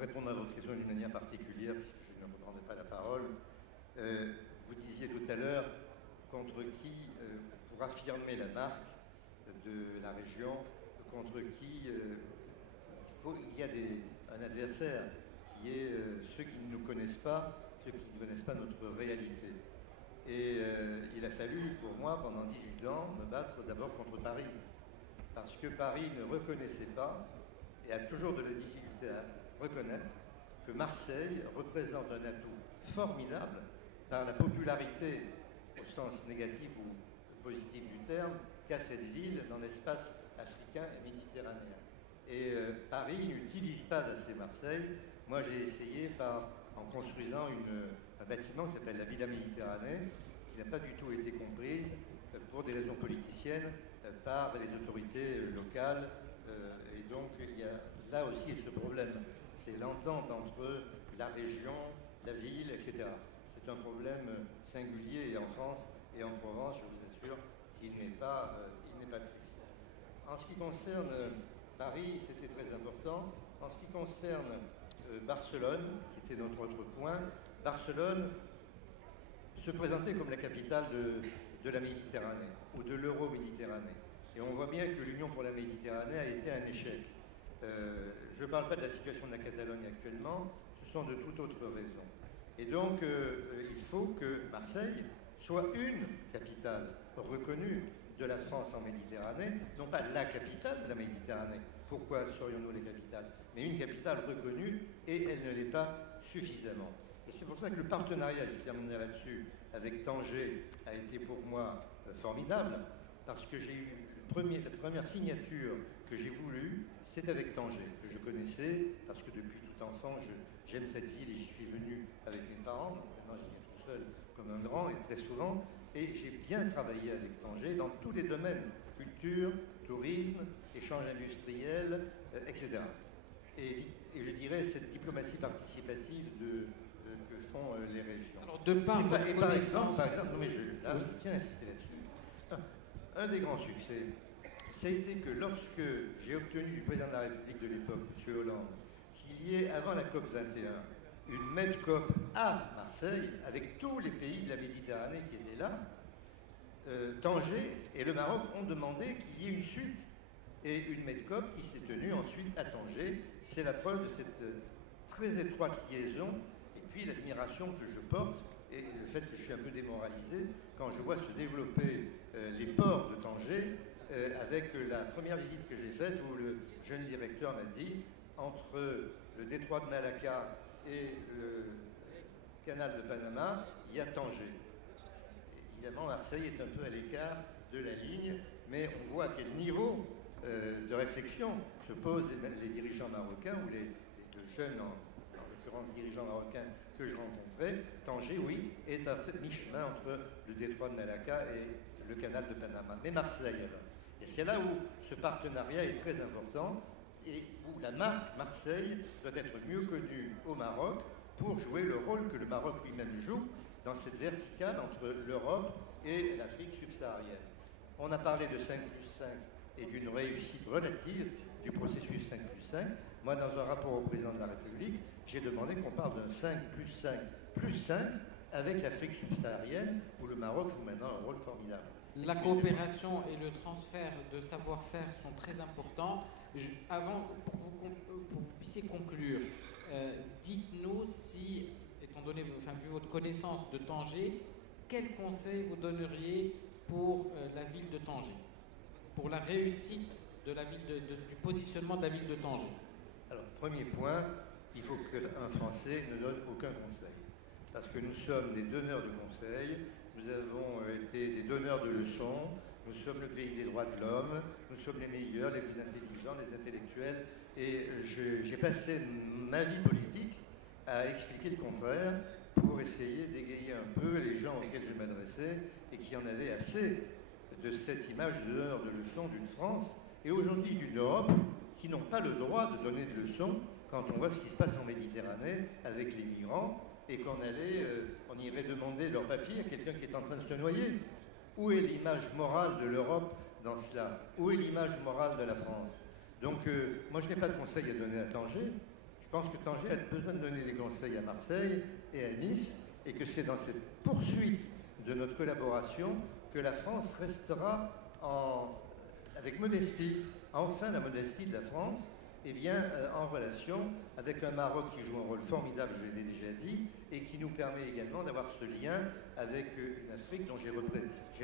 répondre à votre question d'une manière particulière, puisque je ne reprendrai pas la parole. Vous disiez tout à l'heure contre qui, pour affirmer la marque de la région, contre qui il y a un adversaire qui est ceux qui ne nous connaissent pas, ceux qui ne connaissent pas notre réalité. Et il a fallu, pour moi, pendant 18 ans, me battre d'abord contre Paris. Parce que Paris ne reconnaissait pas, et a toujours de la difficulté à reconnaître, que Marseille représente un atout formidable par la popularité, au sens négatif ou positif du terme, qu'a cette ville dans l'espace africain et méditerranéen. Et Paris n'utilise pas assez Marseille. Moi, j'ai essayé en construisant un bâtiment qui s'appelle la Villa Méditerranée, qui n'a pas du tout été comprise pour des raisons politiciennes par les autorités locales. Et donc, il y a là aussi ce problème. C'est l'entente entre la région, la ville, etc. C'est un problème singulier en France et en Provence, je vous assure, qu'il n'est pas triste. En ce qui concerne Paris, c'était très important. En ce qui concerne Barcelone, qui était notre autre point, Barcelone se présentait comme la capitale de la Méditerranée ou de l'Euro-Méditerranée. Et on voit bien que l'Union pour la Méditerranée a été un échec. Je ne parle pas de la situation de la Catalogne actuellement, ce sont de toute autre raison. Et donc, il faut que Marseille soit une capitale reconnue de la France en Méditerranée, non pas la capitale de la Méditerranée. Pourquoi serions-nous les capitales? Mais une capitale reconnue, et elle ne l'est pas suffisamment. Et c'est pour ça que le partenariat, je terminerai là-dessus, avec Tanger a été pour moi formidable, parce que j'ai eu la première signature que j'ai voulu, c'est avec Tanger, que je connaissais, parce que depuis tout enfant, j'aime cette ville et j'y suis venu avec mes parents. Donc maintenant, j'y viens tout seul comme un grand et très souvent. Et j'ai bien travaillé avec Tanger dans tous les domaines, culture, tourisme, échange industriel, etc. Et je dirais cette diplomatie participative que font les régions. Alors, de par votre par exemple, connaissance... non mais je tiens à insister là-dessus. Un des grands succès, ça a été que lorsque j'ai obtenu du président de la République de l'époque, M. Hollande, qu'il y ait, avant la COP 21, une MEDCOP à Marseille, avec tous les pays de la Méditerranée qui étaient là, Tanger et le Maroc ont demandé qu'il y ait une suite et une MEDCOP qui s'est tenue ensuite à Tanger. C'est la preuve de cette très étroite liaison et puis l'admiration que je porte et le fait que je suis un peu démoralisé quand je vois se développer les ports de Tanger avec la première visite que j'ai faite où le jeune directeur m'a dit entre le détroit de Malacca et le canal de Panama, il y a Tanger. Évidemment, Marseille est un peu à l'écart de la ligne, mais on voit à quel niveau de réflexion se posent les dirigeants marocains ou les jeunes, en l'occurrence dirigeants marocains que je rencontrais. Tanger, oui, est à mi-chemin entre le détroit de Malacca et le canal de Panama. Mais Marseille, alors. Et c'est là où ce partenariat est très important et où la marque Marseille doit être mieux connue au Maroc pour jouer le rôle que le Maroc lui-même joue dans cette verticale entre l'Europe et l'Afrique subsaharienne. On a parlé de 5+5 et d'une réussite relative du processus 5+5. Moi, dans un rapport au président de la République, j'ai demandé qu'on parle d'un 5+5+5 avec l'Afrique subsaharienne, où le Maroc joue maintenant un rôle formidable. La coopération et le transfert de savoir-faire sont très importants. Avant, pour que vous puissiez conclure, dites-nous si, étant donné, vu votre connaissance de Tanger, quel conseil vous donneriez pour la ville de Tanger, pour la réussite de la ville du positionnement de la ville de Tanger? Alors, premier point, il faut qu'un Français ne donne aucun conseil, parce que nous sommes des donneurs de conseils, nous avons été des donneurs de leçons, nous sommes le pays des droits de l'homme, nous sommes les meilleurs, les plus intelligents, les intellectuels, et j'ai passé ma vie politique à expliquer le contraire pour essayer d'égayer un peu les gens auxquels je m'adressais et qui en avaient assez de cette image de donneur de leçons d'une France et aujourd'hui d'une Europe qui n'ont pas le droit de donner de leçons quand on voit ce qui se passe en Méditerranée avec les migrants et qu'on on irait demander leur papier à quelqu'un qui est en train de se noyer. Où est l'image morale de l'Europe dans cela? Où est l'image morale de la France? Donc, moi, je n'ai pas de conseils à donner à Tanger. Je pense que Tanger a besoin de donner des conseils à Marseille et à Nice, et que c'est dans cette poursuite de notre collaboration que la France restera avec modestie, enfin la modestie de la France, eh bien, en relation avec un Maroc qui joue un rôle formidable, je l'ai déjà dit, et qui nous permet également d'avoir ce lien avec une Afrique dont j'ai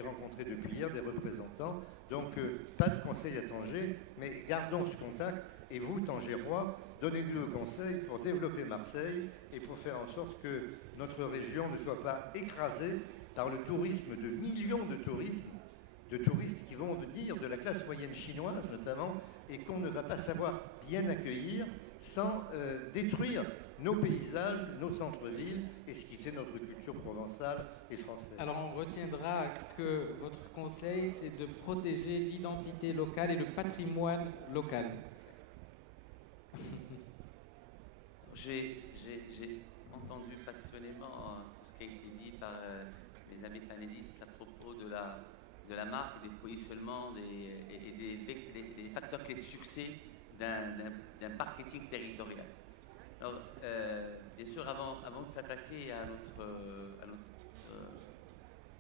rencontré depuis hier des représentants. Donc, pas de conseil à Tanger, mais gardons ce contact. Et vous, Tangérois, donnez-nous le conseil pour développer Marseille et pour faire en sorte que notre région ne soit pas écrasée par le tourisme de millions de touristes qui vont venir de la classe moyenne chinoise notamment, et qu'on ne va pas savoir bien accueillir sans détruire nos paysages, nos centres-villes et ce qui fait notre culture provençale et française. Alors on retiendra que votre conseil, c'est de protéger l'identité locale et le patrimoine local. J'ai entendu passionnément tout ce qui a été dit par les amis panélistes à propos de la marque, des positionnements et des facteurs clés de succès d'un marketing territorial. Alors, bien sûr, avant de s'attaquer à notre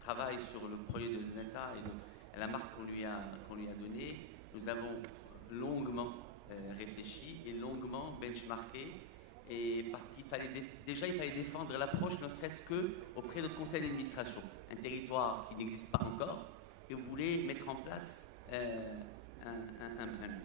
travail sur le projet de Zenesa et la marque qu'on lui a donnée, nous avons longuement réfléchi et longuement benchmarké, et parce qu'il fallait il fallait défendre l'approche, ne serait-ce que auprès de notre conseil d'administration, un territoire qui n'existe pas encore, et vous voulez mettre en place un brand.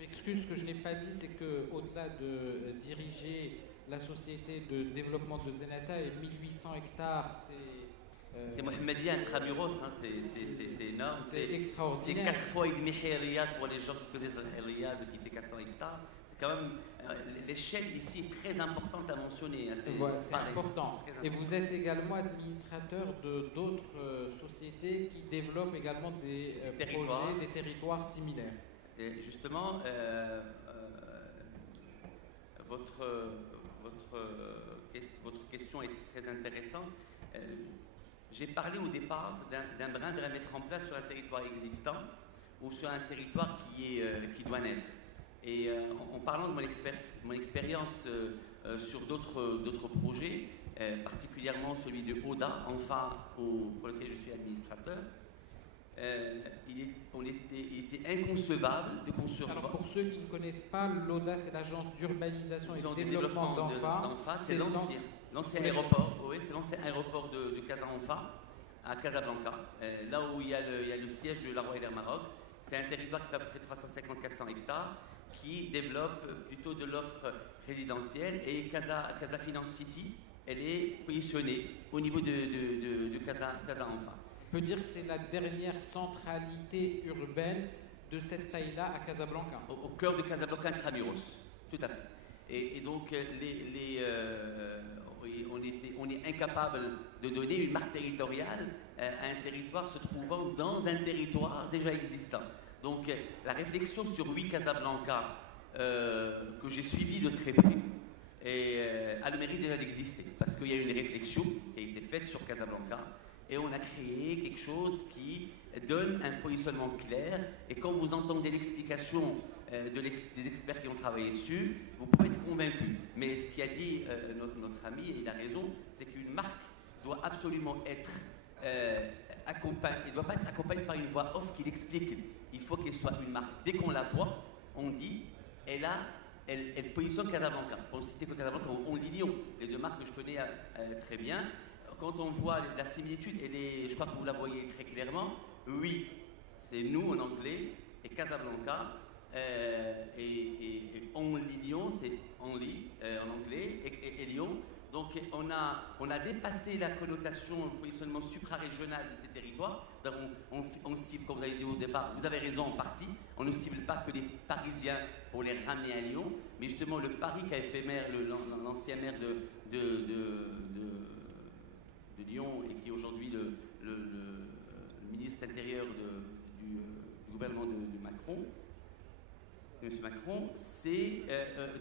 Je m'excuse, ce que je n'ai pas dit, c'est qu'au-delà de diriger la société de développement de Zenesa et 1800 hectares, c'est Mohamedia intramuros, hein, c'est énorme. C'est extraordinaire. C'est 4 fois et demi Riyad pour les gens qui connaissent Riyad, qui fait 400 hectares. C'est quand même l'échelle ici est très importante à mentionner. Hein, c'est important. Et vous êtes également administrateur de d'autres sociétés qui développent également des projets, des territoires similaires. Et justement, votre question est très intéressante. J'ai parlé au départ d'un brin à mettre en place sur un territoire existant ou sur un territoire qui doit naître. Et en parlant de mon expérience sur d'autres projets, particulièrement celui de Oda, pour lequel je suis administrateur, il était inconcevable de construire. Alors pour ceux qui ne connaissent pas, l'ODA, c'est l'agence d'urbanisation et de développement d'Anfa. C'est l'ancien aéroport, oui, c'est l'ancien aéroport de Casa-Anfa à Casablanca, là où il y a le siège de la Royal Air Maroc. C'est un territoire qui fait à peu près 350-400 hectares, qui développe plutôt de l'offre résidentielle, et Casa Finance City, elle est positionnée au niveau de Casa-Anfa. On peut dire que c'est la dernière centralité urbaine de cette taille-là à Casablanca. Au cœur de Casablanca intramuros, tout à fait. Et donc, on est incapable de donner une marque territoriale à un territoire se trouvant dans un territoire déjà existant. Donc, la réflexion sur Casablanca, que j'ai suivie de très près, a le mérite déjà d'exister, parce qu'il y a eu une réflexion qui a été faite sur Casablanca, et on a créé quelque chose qui donne un positionnement clair. Et quand vous entendez l'explication des experts qui ont travaillé dessus, vous pouvez être convaincu. Mais ce qu'a dit notre ami, et il a raison, c'est qu'une marque doit absolument être accompagnée. Elle ne doit pas être accompagnée par une voix off qui l'explique. Il faut qu'elle soit une marque. Dès qu'on la voit, on dit, elle positionne Casablanca. Pour ne citer que Casablanca, on lit Lyon, les deux marques que je connais très bien. Quand on voit la similitude, je crois que vous la voyez très clairement, oui, c'est nous en anglais, et Casablanca, et Only Lyon, c'est Only en anglais, et Lyon. Donc on a dépassé la connotation, le positionnement suprarégional de ces territoires. On cible, comme vous avez dit au départ, vous avez raison en partie, on ne cible pas que les Parisiens pour les ramener à Lyon, mais justement le Paris qu'a fait maire, l'ancien maire de Lyon, et qui est aujourd'hui le ministre intérieur du gouvernement de Macron, M. Macron, c'est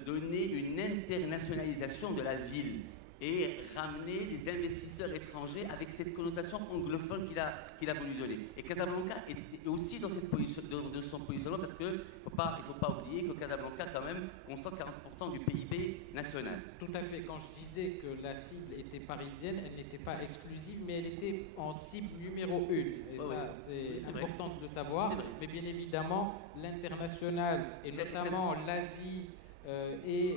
donner une internationalisation de la ville et ramener des investisseurs étrangers avec cette connotation anglophone qu'il a voulu donner. Et Casablanca est aussi dans son positionnement, parce qu'il ne faut pas oublier que Casablanca, quand même, concentre 40% du PIB national. Tout à fait. Quand je disais que la cible était parisienne, elle n'était pas exclusive, mais elle était en cible numéro 1. Et ça, c'est important de le savoir. Mais bien évidemment, l'international, et notamment l'Asie et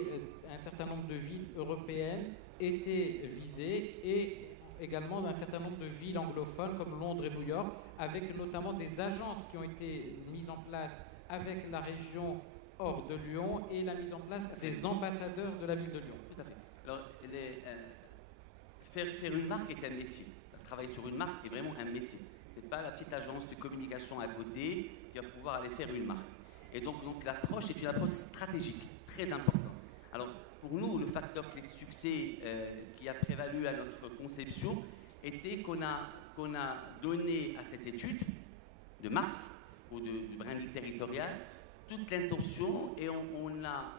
un certain nombre de villes européennes, étaient visées, et également d'un certain nombre de villes anglophones comme Londres et New York, avec notamment des agences qui ont été mises en place avec la région hors de Lyon et la mise en place des ambassadeurs de la ville de Lyon. Tout à fait. Alors, faire une marque est un métier. Travailler sur une marque est vraiment un métier. Ce n'est pas la petite agence de communication à côté qui va pouvoir aller faire une marque. Et donc l'approche est une approche stratégique, très importante. Alors, pour nous, le facteur clé de succès qui a prévalu à notre conception était qu'on a donné à cette étude de marque ou de branding territorial toute l'intention, et on a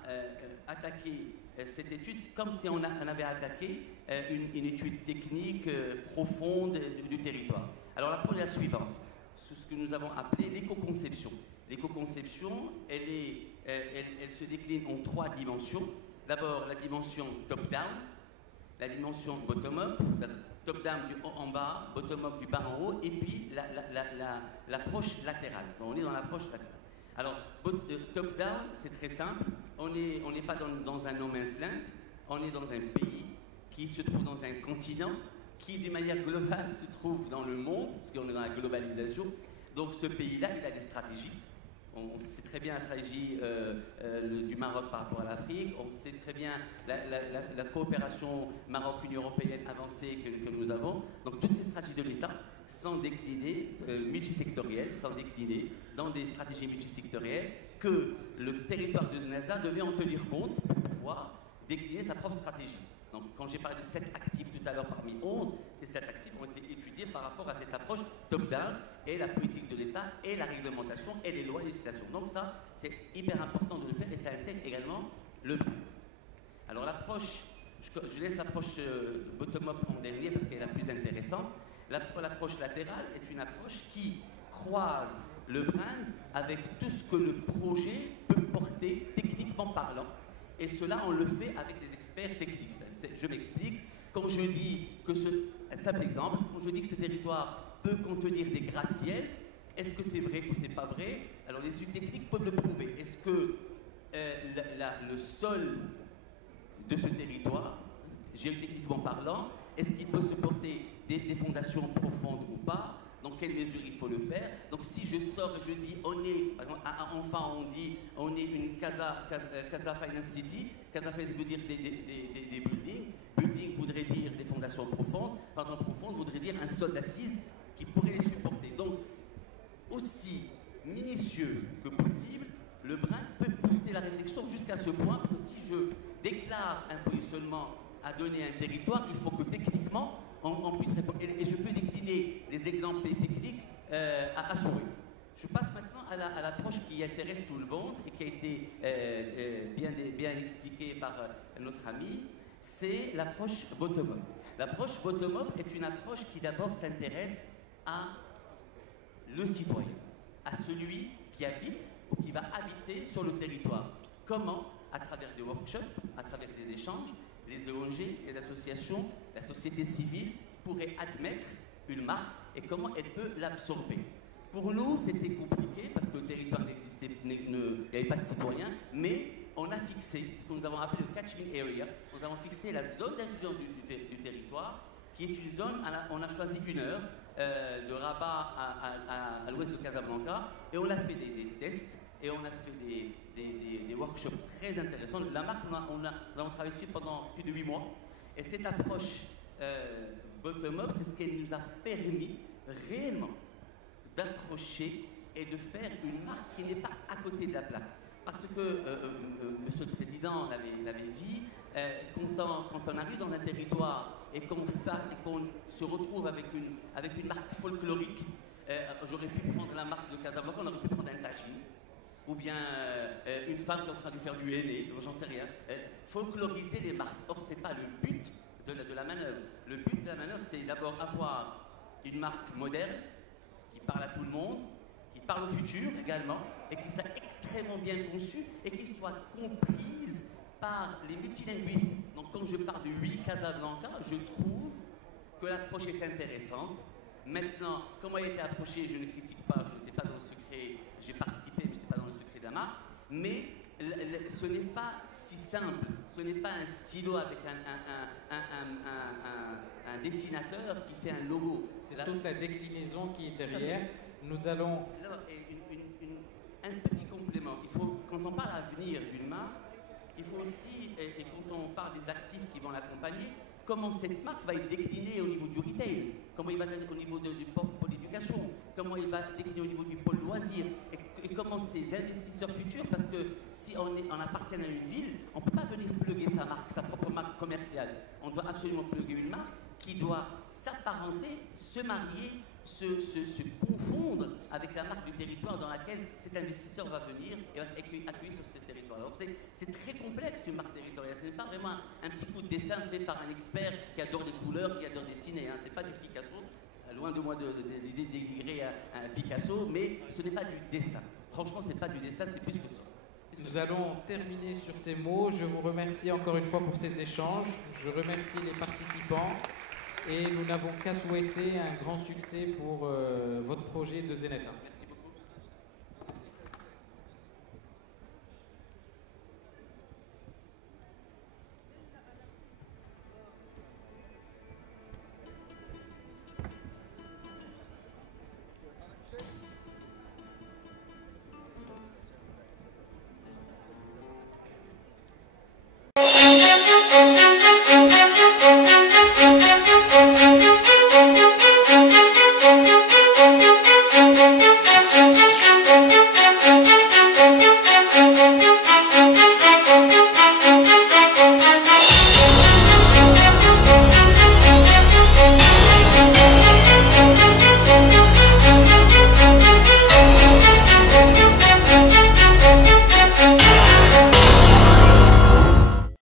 attaqué cette étude comme si on avait attaqué une étude technique profonde du territoire. Alors l'approche est la suivante, ce que nous avons appelé l'éco-conception. L'éco-conception, elle se décline en 3 dimensions. d'abord la dimension top-down, la dimension bottom-up, top-down du haut en bas, bottom-up du bas en haut, et puis l'approche latérale. Donc, on est dans l'approche latérale. Alors, top-down, c'est très simple. On n'est pas dans un no man's land, on est dans un pays qui se trouve dans un continent, qui d'une manière globale se trouve dans le monde, parce qu'on est dans la globalisation. Donc ce pays-là, il a des stratégies. On sait très bien la stratégie du Maroc par rapport à l'Afrique, on sait très bien la coopération Maroc-Union européenne avancée que nous avons. Donc toutes ces stratégies de l'État sont déclinées, multisectorielles, sont déclinées dans des stratégies multisectorielles que le territoire de Znaza devait en tenir compte pour pouvoir décliner sa propre stratégie. Donc, quand j'ai parlé de 7 actifs tout à l'heure parmi 11, ces 7 actifs ont été étudiés par rapport à cette approche top-down et la politique de l'État et la réglementation et les lois et les législations. Donc ça, c'est hyper important de le faire et ça intègre également le brand. Alors l'approche, je laisse l'approche bottom-up en dernier parce qu'elle est la plus intéressante. L'approche latérale est une approche qui croise le brand avec tout ce que le projet peut porter techniquement parlant. Et cela, on le fait avec des experts techniques. Je m'explique. Quand je dis que un simple exemple, quand je dis que ce territoire peut contenir des gratte-ciels, est-ce que c'est vrai ou c'est pas vrai? Alors les études techniques peuvent le prouver. Est-ce que le sol de ce territoire, géotechniquement parlant, est-ce qu'il peut supporter des fondations profondes ou pas? Dans quelle mesure il faut le faire? Donc si je sors et je dis on est, par exemple, enfin on dit on est une Casa Finance City, Casa Finance veut dire des buildings, building voudrait dire des fondations profondes, pardon, profondes voudrait dire un sol d'assises qui pourrait les supporter. Donc aussi minutieux que possible, le brand peut pousser la réflexion jusqu'à ce point que si je déclare un positionnement à donner un territoire, il faut que techniquement on puisse répondre. Et je peux décliner les exemples techniques à souhait. Je passe maintenant à l'approche qui intéresse tout le monde et qui a été bien expliquée par notre ami, c'est l'approche bottom-up. L'approche bottom-up est une approche qui d'abord s'intéresse à le citoyen, à celui qui habite ou qui va habiter sur le territoire. Comment? À travers des workshops, à travers des échanges, les ONG, les associations, la société civile pourraient admettre une marque et comment elle peut l'absorber. Pour nous, c'était compliqué parce que le territoire n'existait, il n'y avait pas de citoyens, mais on a fixé ce que nous avons appelé le catchment area. Nous avons fixé la zone d'influence du territoire, qui est une zone, on a choisi 1 heure de Rabat à l'ouest de Casablanca, et on a fait des tests. Et on a fait des workshops très intéressants. La marque, nous avons travaillé dessus pendant plus de 8 mois. Et cette approche bottom-up, c'est ce qui nous a permis réellement d'approcher et de faire une marque qui n'est pas à côté de la plaque. Parce que, Monsieur le Président l'avait dit, quand on arrive dans un territoire et qu'on se retrouve avec une marque folklorique, j'aurais pu prendre la marque de Casablanca, on aurait pu prendre un tagine. Ou bien une femme qui est en train de faire du henné, j'en sais rien. Folkloriser les marques. Or, ce n'est pas le but de la manœuvre. Le but de la manœuvre, c'est d'abord avoir une marque moderne, qui parle à tout le monde, qui parle au futur également, et qui soit extrêmement bien conçue, et qui soit comprise par les multilinguistes. Donc, quand je parle de Oui Casablanca, je trouve que l'approche est intéressante. Maintenant, comment elle a été approchée, je ne critique pas, je n'étais pas dans le secret, j'ai participé, mais je n'étais pas dans le secret d'Amar, mais ce n'est pas si simple, ce n'est pas un stylo avec un dessinateur qui fait un logo. C'est toute la déclinaison qui est derrière. Nous allons... Alors, un petit complément, quand on parle à venir d'une marque, il faut aussi, et quand on parle des actifs qui vont l'accompagner, comment cette marque va être déclinée au niveau du retail, comment il va être au niveau du pôle éducation, comment il va décliner au niveau du pôle loisir, et comment ces investisseurs futurs, parce que si on appartient à une ville, on ne peut pas venir plugger sa marque, sa propre marque commerciale. On doit absolument plugger une marque qui doit s'apparenter, se marier, se confondre avec la marque du territoire dans laquelle cet investisseur va venir et va être accueilli sur ce territoire. Donc c'est très complexe une marque territoriale. Ce n'est pas vraiment un petit coup de dessin fait par un expert qui adore les couleurs, qui adore dessiner. Ce n'est pas du Picasso. Loin de moi de l'idée de dénigrer un Picasso, mais ce n'est pas du dessin. Franchement, ce n'est pas du dessin, c'est plus que ça. Nous allons terminer sur ces mots. Je vous remercie encore une fois pour ces échanges. Je remercie les participants et nous n'avons qu'à souhaiter un grand succès pour votre projet de Zeneta.